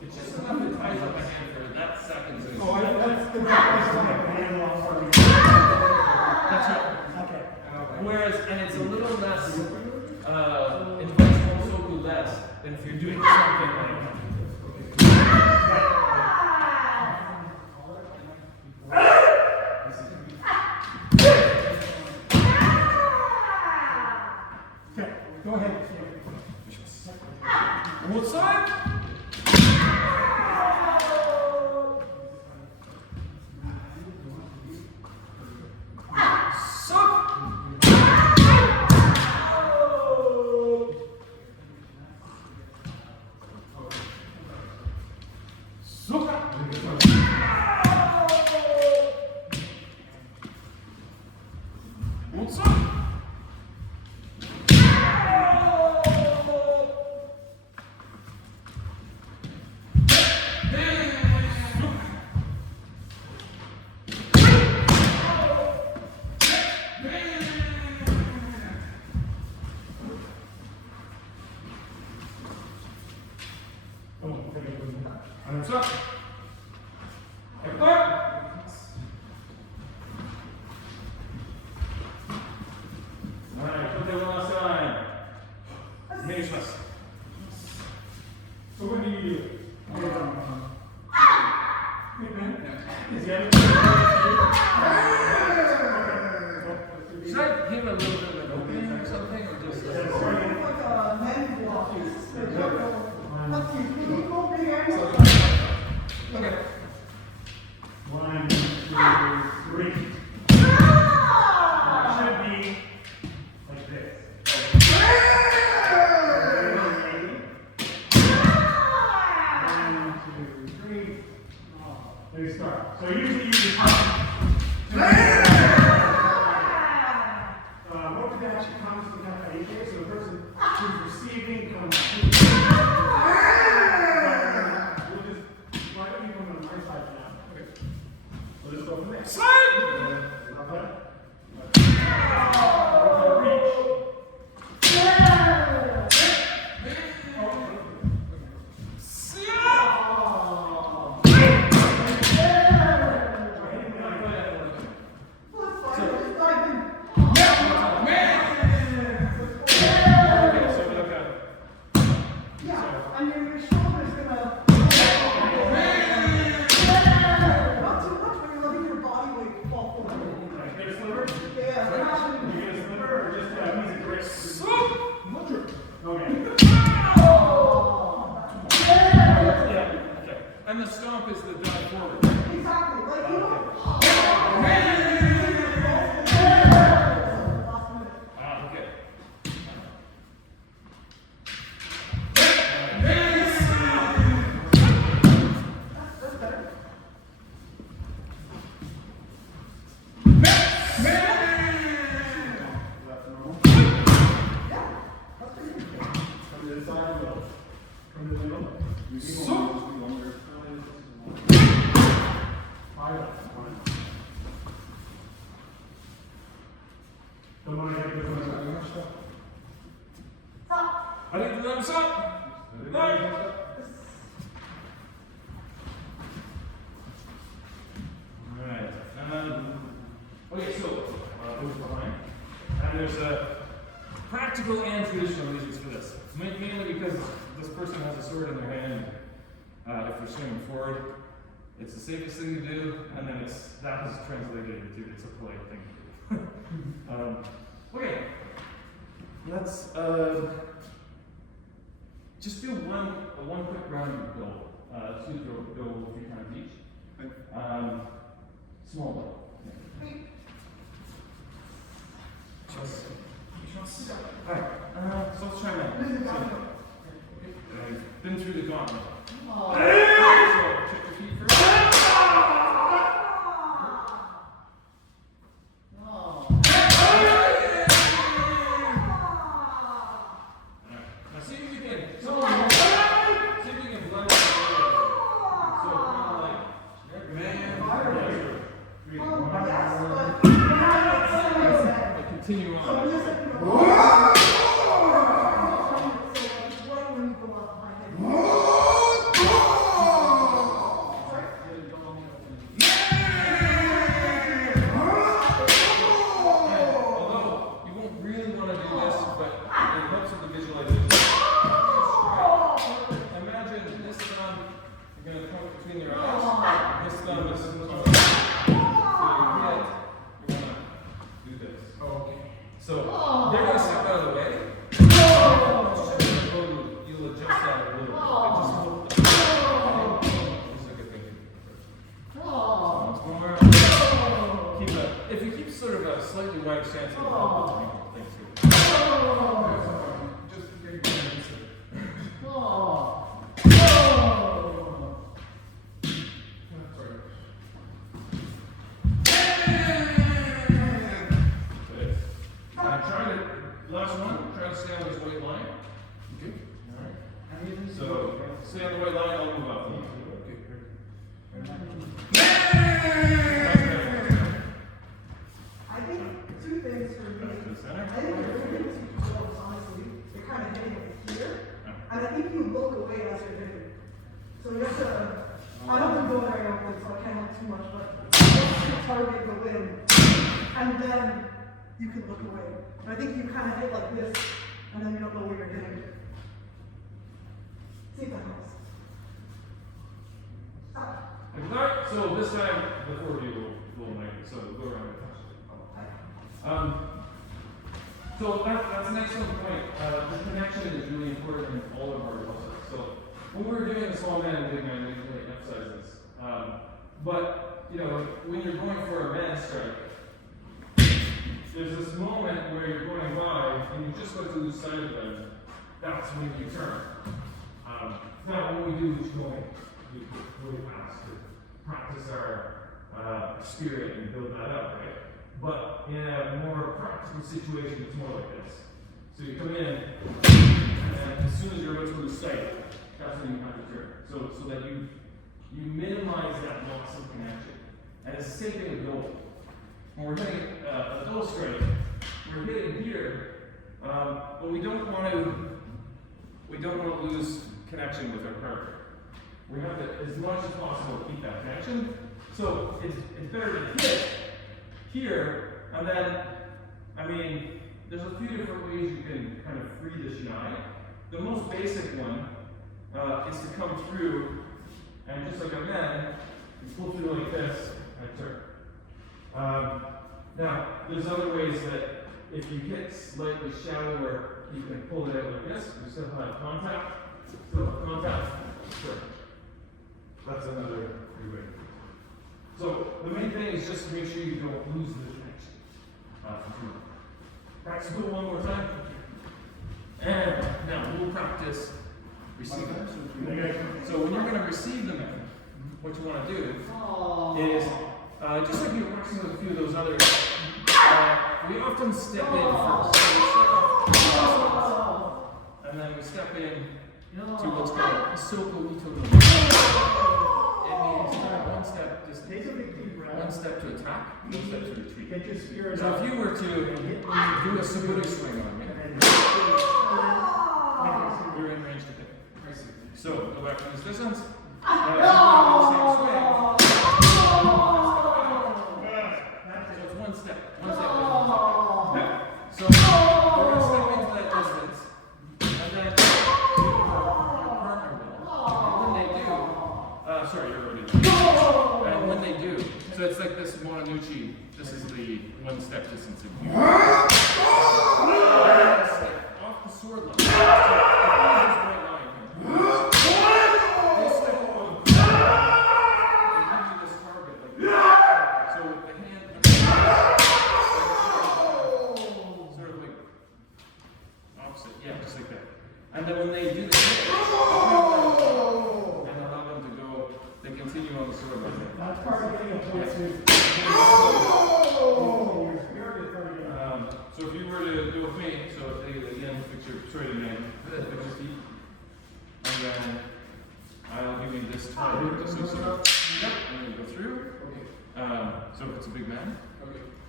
It's just enough to ties up my hand for that second. So that's right. Okay. Whereas, and it's a little less, it might also do less than if you're doing something like. Okay, go ahead. What side? What's up? What's up? Alright, put that one outside. Finish us. So what do you do? Should I give a little bit of an opening or something, or just? Like a men block. Can you go big areas? Okay. 1, 2, 3. Should be like this. One, two, three. There you start. So usually you just what could actually come to the kind of AK? So the person who's receiving comes to we'll just, why don't you come on my side now? Okay. We'll just go from there. Okay. And the stomp is the dive forward. Exactly, like you know. Okay. That's better. Come to the side, come to the middle. Don't want to get this one. Stop. I think the thumbs up. Right. Alright. Okay, so who's behind? And there's a practical and traditional reasons for this. Mainly because this person has a sword in their hand. If they're swinging forward, it's the safest thing to do, and then that is translated into it's a polite thing to do. Okay, let's just do one quick round of go. Let's do go 3 times each. Small go. Alright, so let's try that. I've been through the gauntlet. So, check your feet first. yes, but you have like so many men. Like, continue So on. I'm just like, you know, so it's right when you go up behind him. Although you won't really want to do this, but it helps with the visualization. Imagine this thumb, you're going to come between your eyes. This thumb is coming. So you hit, you want to do this. Okay. So they're going to step out of the way. You'll adjust that a little bit. Just hold the this is a good thing. Once more. If you keep sort of a slightly wider stance, it'll help with people. Thanks. Just big hands. Sorry. Good. Try to, last one, try to stay on this white line. Okay. Alright. So, stay on the white line, I'll move up. I think two things for me. Back to the center. I think the two things you do, honestly, you're kind of hitting it here, and I think you look away as you're hitting. So you have to, I don't think go very often, so I can't help too much, but you target the wind, and then you can look away. But I think you kind of hit like this, and then you don't know where you're hitting. See if that helps. Stop. Alright, so this time, before you will make it, so go around and touch it. So that's an excellent point. The connection is really important in all of our process. So when we're doing a small man and big man, we really emphasize this. But you know, when you're going for a man strike, there's this moment where you're going by and you just go to lose sight of them. That's when you turn. Now when we do each going, we really fast to practice our spirit and build that up, right? But in a more practical situation, it's more like this. So you come in, and as soon as you're about to lose sight, that's when you have to turn. So that you minimize that loss of connection. And it's the same thing with goal. When we're hitting a goal strike, we're hitting here, but we don't want to lose connection with our partner. We have to, as much as possible, keep that connection. So it's better to hit here, and then, I mean, there's a few different ways you can kind of free the shinai. The most basic one is to come through, and just like a man, you pull through like this, and turn. Now, there's other ways that if you hit slightly shallower, you can pull it out like this. You still have contact. Still have contact. Sure. That's another way. So the main thing is just to make sure you don't lose the connection. Practice do it one more time. And now we'll practice receiving. So when you're going to receive them, what you want to do is just like you were practicing with a few of those others. We often step in first. And then we step in to what's called Soko Ito no. It means kind of one step, just Take a big deep breath. one step to attack, one step to retreat. Get your spirit So up. if you were to do a Suburi swing on me, And you're in range to hit. So go back to this distance. Now if you want to do the same swing, so it's one step. So we're going to step into that distance, and then your partner will. And when they do, sorry, you're already there. And when they do, so it's like this Mononuchi. This is the one step distance of you. Step off the sword line. So, this white line here. They step over the and give you this target like this. So with the hand, sort of like opposite, yeah, just like that. And then when they do the hit, and allow them to go, they continue on the sword line. that's part of getting a point to. So if you were to do with me, so again, picture straight again, picture feet, and then I'll give you this target, just so yep, and then you go through. So if it's a big man,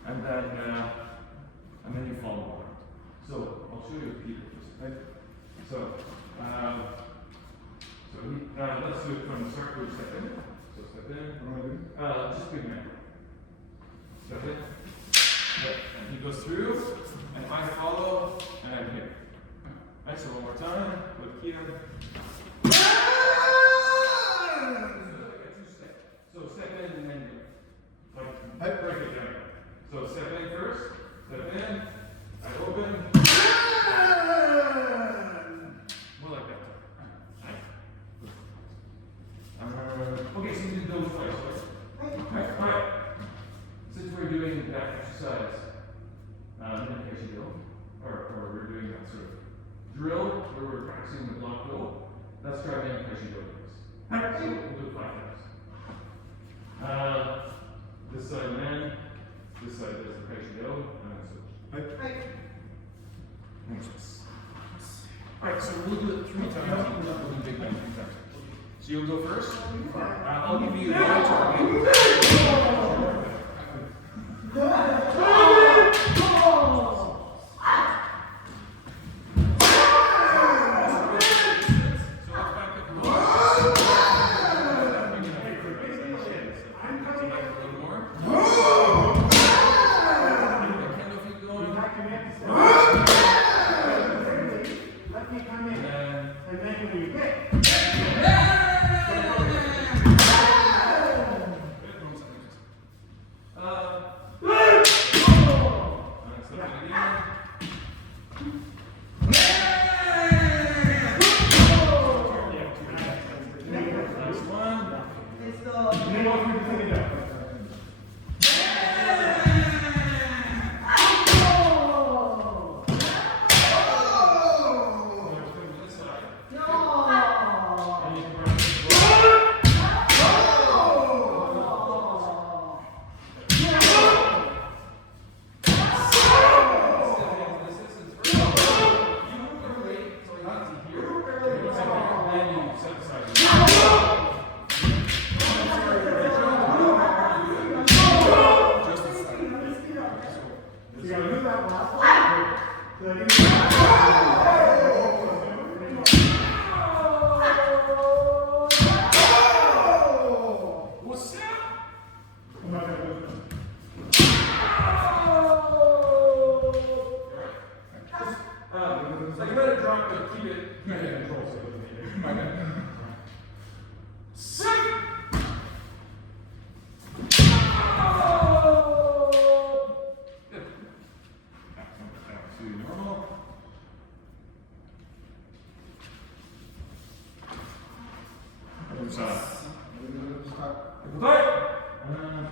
and then you follow along. So I'll show you Peter first, right? So, let's do it from the start. We'll step in. So step in. Just big man. Step in. Yep. And he goes through, and I follow, and I'm here. Right, so one more time, with Kia. So step in and then like break it down. So step in first, step in, I open. More like that. Okay, so you did those twice, right? Alright. Since we're doing that exercise, meditation drill, or we're doing that sort of drill where we're practicing the block goal, let's try meditation drill. Alright, so we'll do it 5 times. This side man, this side does the patient go, and then switch. Alright, so we'll do it 3 times, and we'll do big bang 3 times. So you'll go first. I'll give you the target.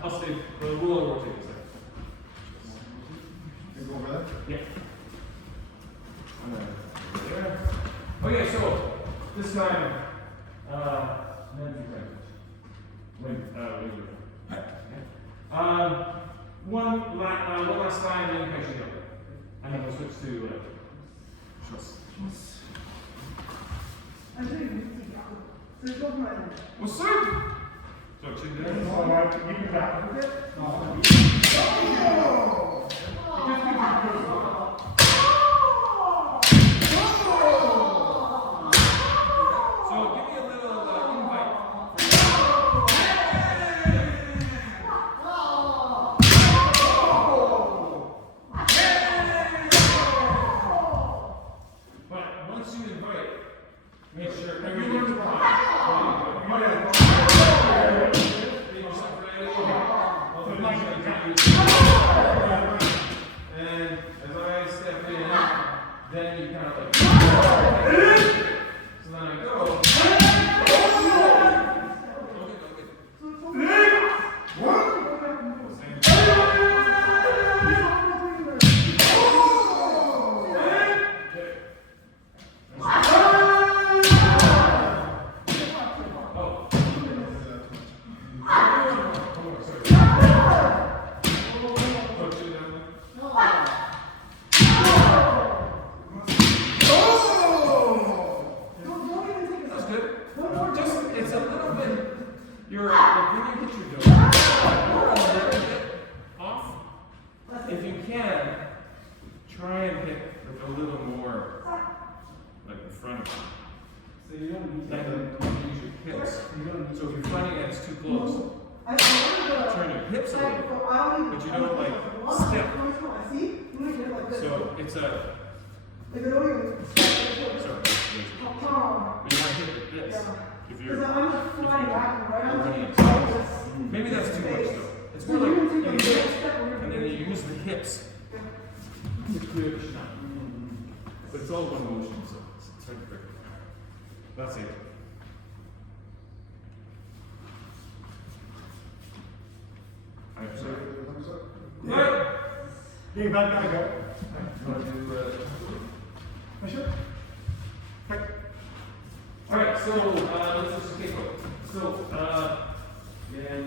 I'll stay, but we'll rotate this. You go over there? Yeah. There. Okay, so this time, then one last time, then patient go. And then we'll switch to shots. What's up? So chin down. You can back a bit. So give me a little invite. But once you invite, make sure everything's fine. Make yourself ready. if you can, try and hit like a little more, like the front of it. So you don't need Like to. use your hips. You don't need So if you're finding that it's too close, turn your hips a little bit. But you don't like step. So it's a. Like, I don't even Sorry. palm. You want to hit like this. If you're. Because I'm just flying back and right You're on running the it. Maybe that's too much though. It's more like you hit, and then you use the hips to clear the shot. But it's all one motion, so it's hard to break it. That's it. I'm sorry. Right. Dave, I gotta go. You want to do, Sure. all right, so let's just take a look. So, in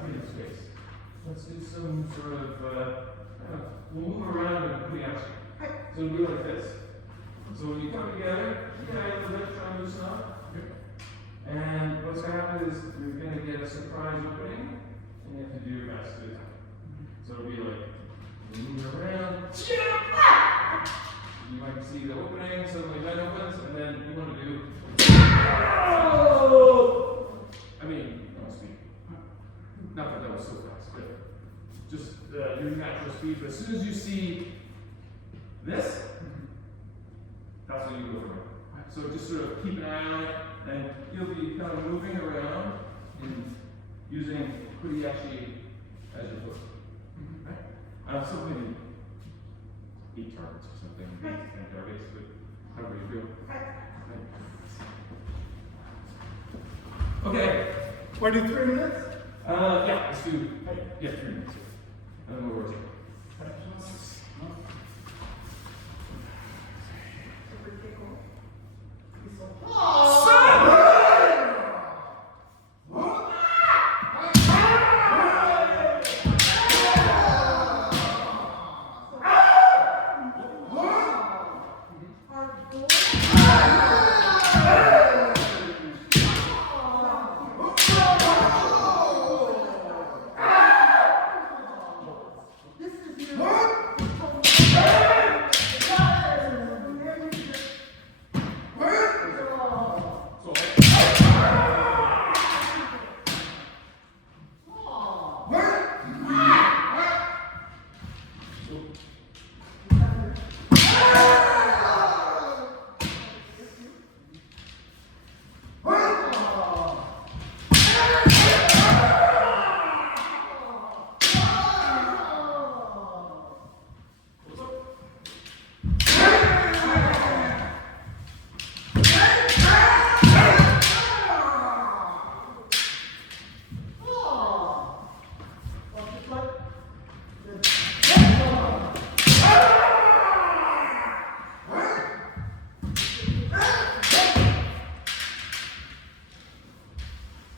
freedom space, let's do some sort of, we'll move around and put action. So we'll do it like this. So when you come together, you guys a little bit, try and loosen up. And what's going to happen is you're going to get a surprise opening, and you have to do your best to do that. So it'll be like, moving around, you might see the opening, suddenly that opens, and then you want to do, I mean, no speed. Not that that was so fast, but just your natural speed. But as soon as you see this, that's when you go for it. So just sort of keep an eye on it, and you'll be kind of moving around and using Kuriashi as your foot. Right? So maybe 8 targets or something, 8 to 10 targets, but however you feel. Okay. Want to do 3 minutes? Yeah, let's do 3 minutes. And then we'll rotate.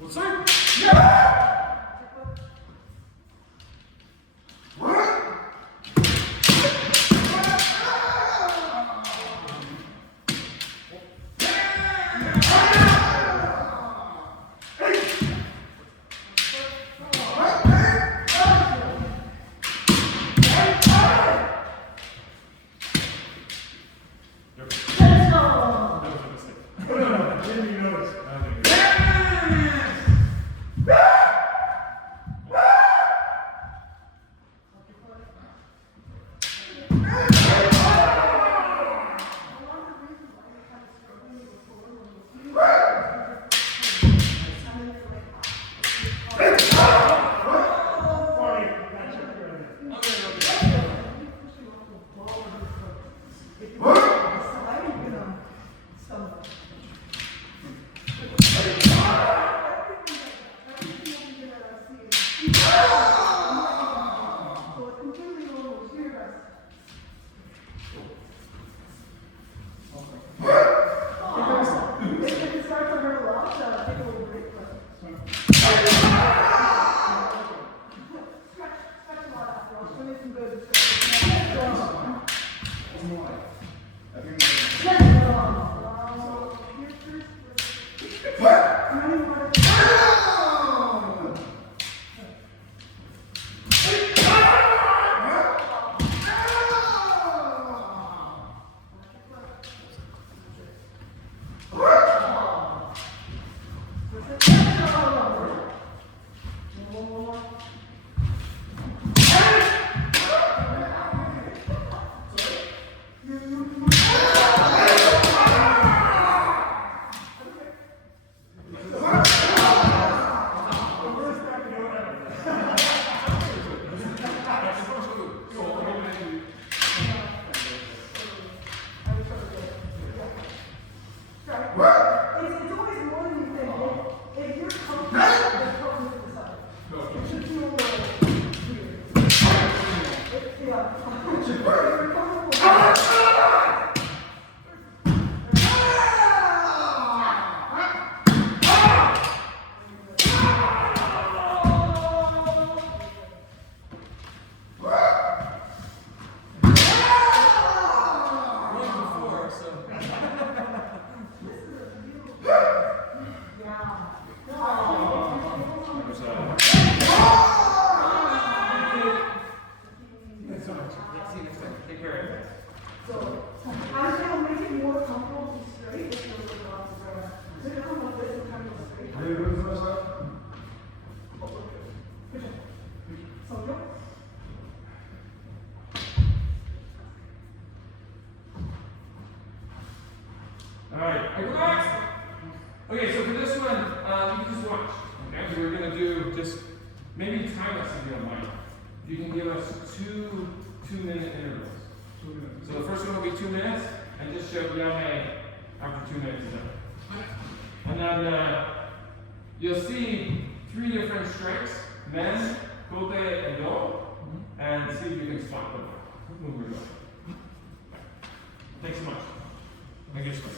What's up? Okay, so for this one, you can just watch. Okay, so we're gonna do just maybe time us if you don't mind. You can give us two-minute intervals. 2 minutes. So the first one will be 2 minutes, and just show Yame after 2 minutes is up. And then you'll see 3 different strikes: men, kote, and do. And see if you can spot them when we're going. Thanks so much. Thank you so much.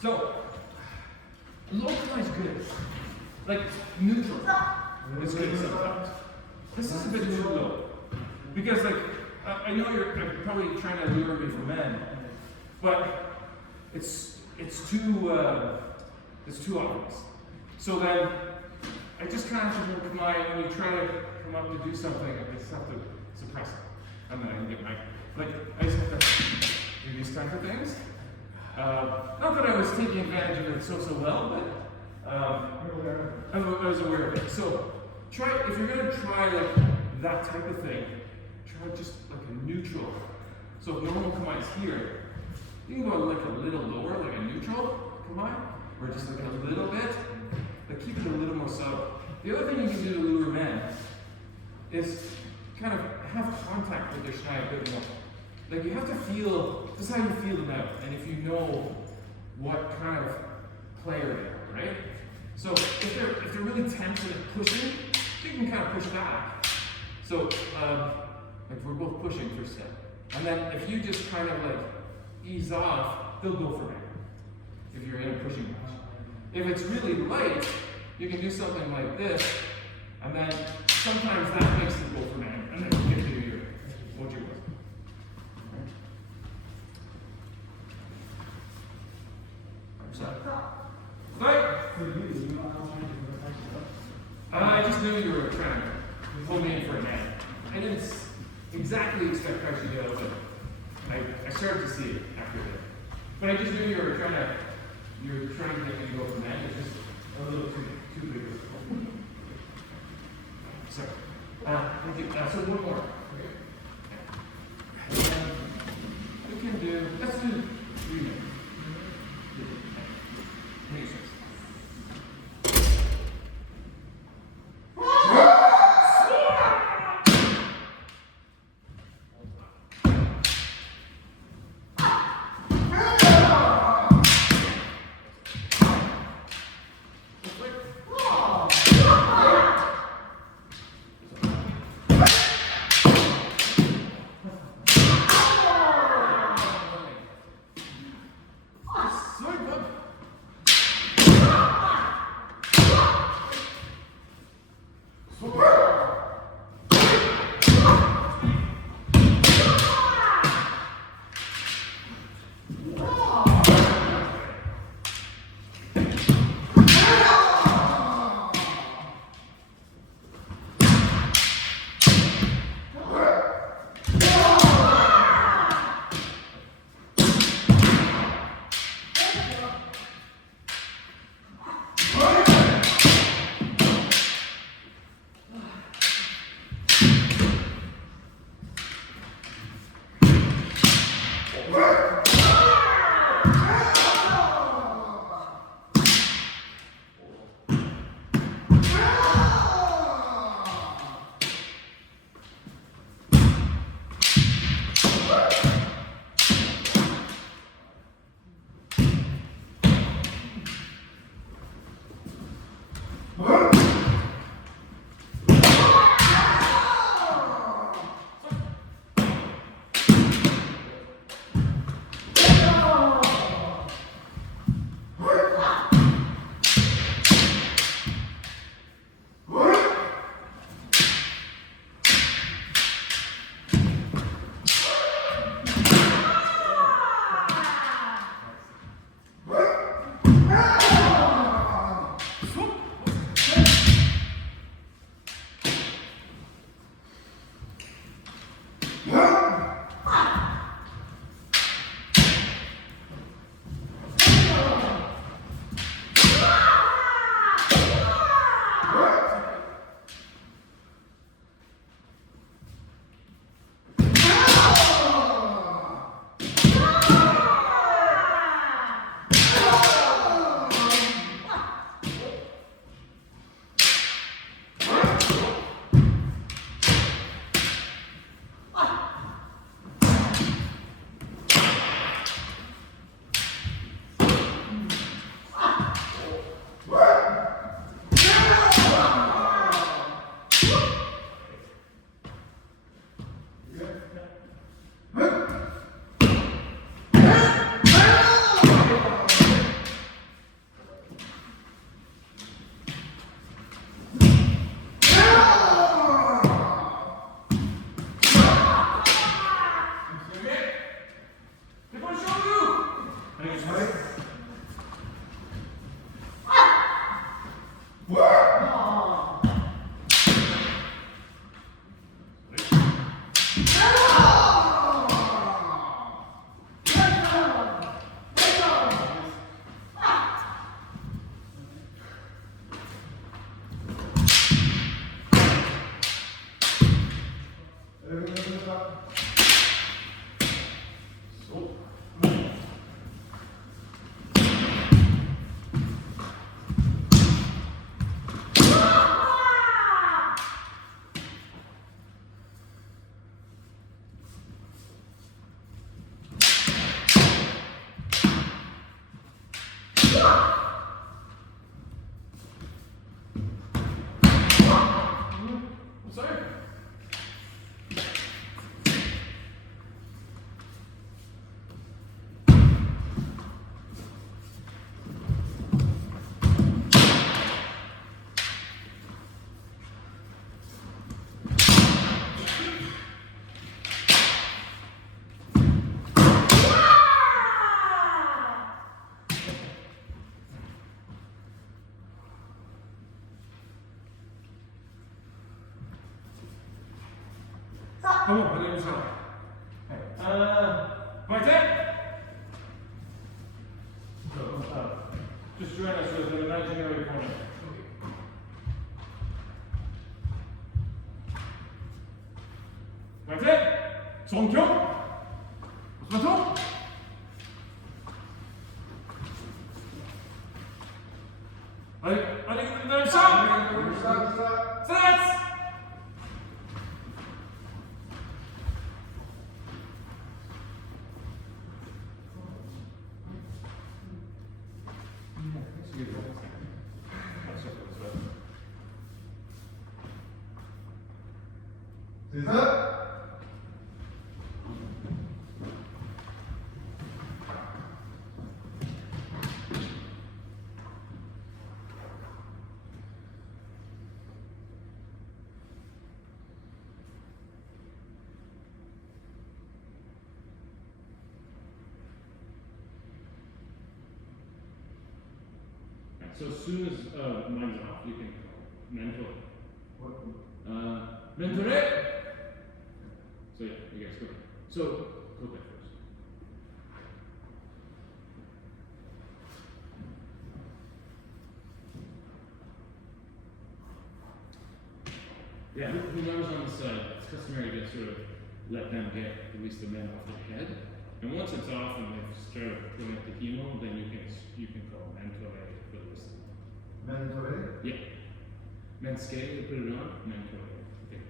So, localized good. Like, neutral. It's good sometimes. This is a bit too low. Because, like, I know you're probably trying to lure me for men, but it's too obvious. So then, I just kind of have to work when you try to come up to do something, I just have to suppress it. And then I can get my, like, I just have to do these type of things. Not that I was taking advantage of it so well, but I was aware of it. So try, if you're gonna try like that type of thing, try just like a neutral. So if normal kamae is here, you can go like a little lower, like a neutral kamae, or just like a little bit, like keep it a little more subtle. The other thing you can do to lure men is kind of have contact with their shinai a bit more. Like you have to feel, this is how you feel them out, and if you know what kind of player they are, right? So if they're really tense and pushing, you can kind of push back. So like we're both pushing for a step. And then if you just kind of like ease off, they'll go for it. If you're in a pushing match. If it's really light, you can do something like this, and then sometimes that makes them go for man, and then you can do your what you want. Right. I just knew you were trying to hold me in for a nap. I didn't exactly expect how she go, but I started to see it after that. But I just knew you were trying to get me to go for that. It's just a little too big. So, thank you. So one more. We can do. Let's do 3 minutes. So. Sorry. Come on, put it inside. Right there. So, just join us with an imaginary opponent. Right there. Songkyung. Osmato. Set. So as soon as mine's off, you can mentor. Mentore. So yeah, you guys go. So go back first. Yeah, whoever's on the side, it's customary to sort of let them get at least the men off their head. And once it's off and they've started pulling up the hemo, then you can go mentore for the rest of it. Mentore? Yeah. Menske, you put it on, mentore. Okay.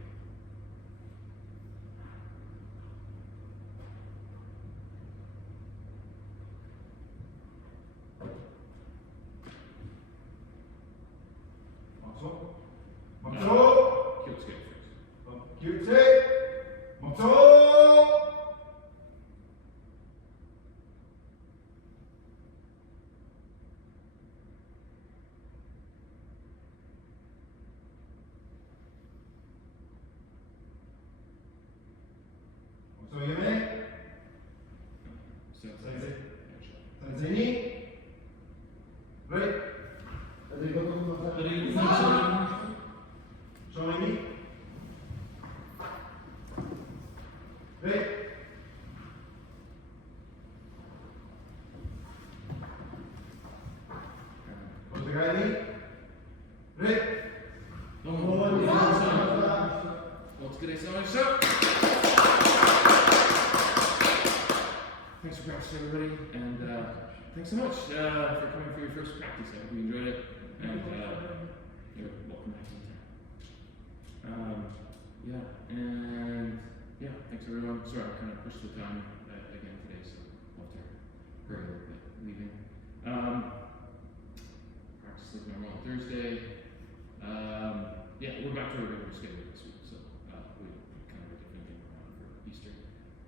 멈춰. 멈춰. Kyosuke first. 기울체. 멈춰. 멈춰. Sensei. 선생님. Right. Join me. Right. What's the guy name? Right. Thanks for practice, everybody, and thanks so much for coming for your first practice. I hope you enjoyed it, and you're welcome back anytime. Yeah, thanks everyone. Sorry, I kind of pushed the time again today, so I'll have to hurry a little bit leaving. Practice like normal on Thursday. Yeah, we're back to our regular schedule this week, so we kind of a different thing around for Easter.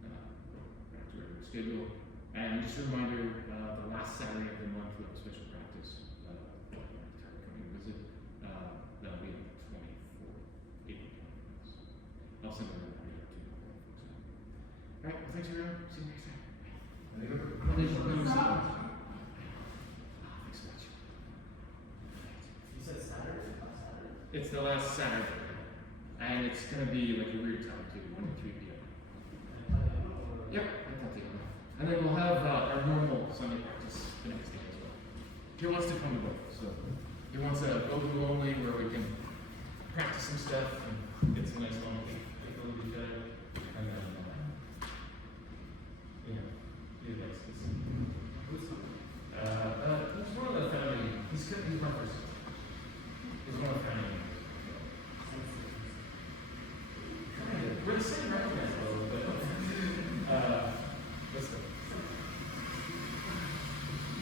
Back to our regular schedule. And just a reminder, the last Saturday of the month we have a special practice. Coming to visit. That'll be on the 24th, April 24th. I'll send a reminder to you folks. Alright, well, thanks everyone. See you next time. Thanks so much. You said Saturday? Not Saturday? It's the last Saturday. And it's gonna be like a weird time too, 1 to 3 p.m. Yep, and then we'll have our normal Sunday practice the next day as well. He wants to come to both, so he wants a go-to only where we can practice some stuff and get some nice long take a little bit better, and then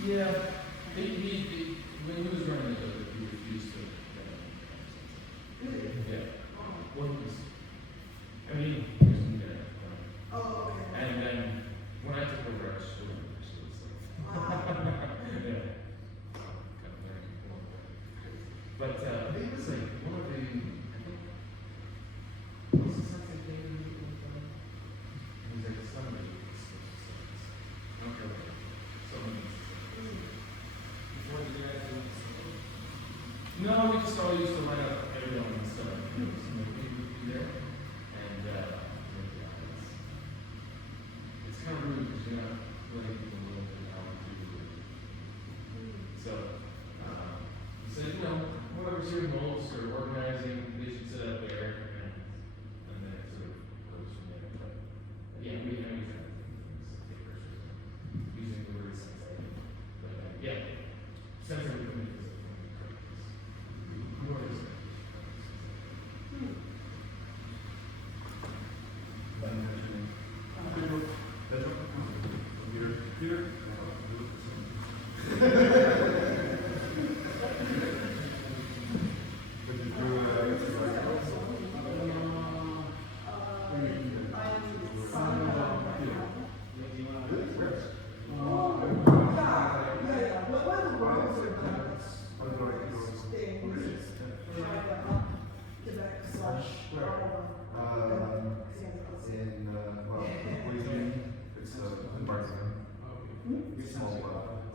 Yeah, when he was running it, he refused to. Yeah. Well, he was, I mean, he was in there. Oh, okay. And then when I took over, I stood up, so it's like, yeah. But I think it was like one of the, I think, was it something they were doing? It was like somebody. Okay. Before the guys. No, we just all used to line up everyone and stuff. You know, some of the people would be there, and it's kind of rude because you're not letting people know how to do it. So, he said, you know, whoever's here most or organizing, they should sit up there, and then it sort of goes from there. But yeah, we have used that. Using the word sensitive. But yeah, sensitive community is more is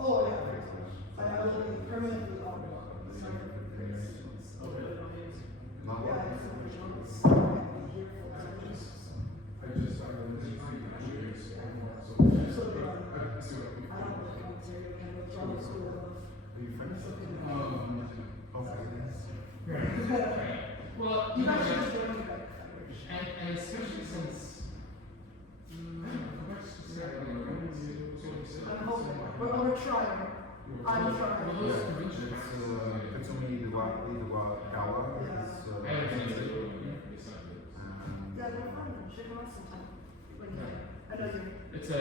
Oh, yeah. I will be permanently on. well, You guys should just join me. and especially since I'm hoping. We're gonna try. I'm well, trying. those conventions, It's only the Gala. I haven't been to it. Yeah, they're fun. Should go out sometime. I know you. It's they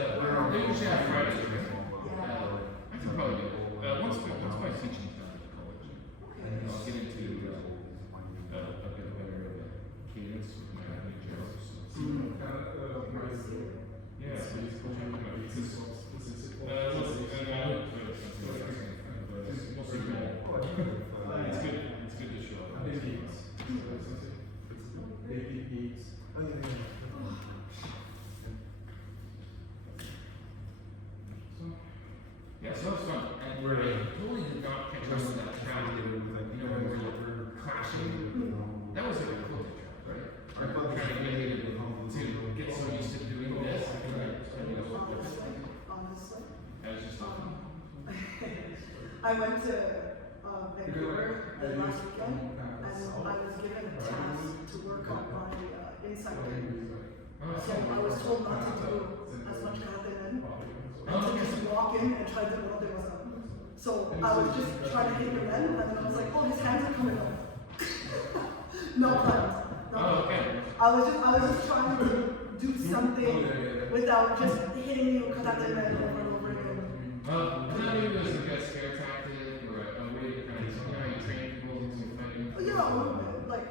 usually have Fridays. Yeah. I could probably go. Once my teaching time at college, I'll get into a bit better cadence with my jobs. Yeah, so it's cool. It's good. It's good to show up. Yeah, so it's fun. And we're totally did not catch us in that crowd. You know, when we were clashing. That was a really cool picture, right? Trying to get me to get so used to doing this. Honestly. I was just talking. I went to Vancouver last weekend, and I was given a task to work on my inside game. So I was told not to do as much happening, and to just walk in and try to do what there was up. So I was just trying to hit him then, and then I was like, oh, his hands are coming up. No plans. Oh, okay. I was just trying to do something without just hitting you because I did that over and over again. Maybe it was like a scare tactic or a way to kind of, you know, how you train people into fighting. Yeah, a little bit. Like,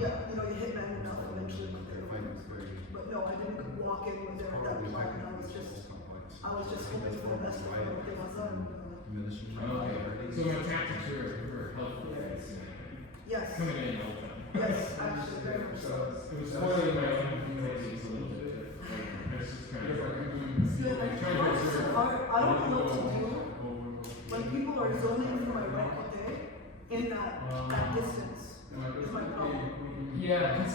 yeah, you know, you hit men enough eventually. But no, I didn't walk in with their that plan. I was just hoping for the best of what they was on. Okay. So my tactics were helpful. Yes. Coming in all the time. Yes, actually, very much so. It was spoiling my own abilities a little bit. I was just kind of Yeah, like, I don't know what to do when people are zoning for my right day in that distance. Is my problem. yeah, because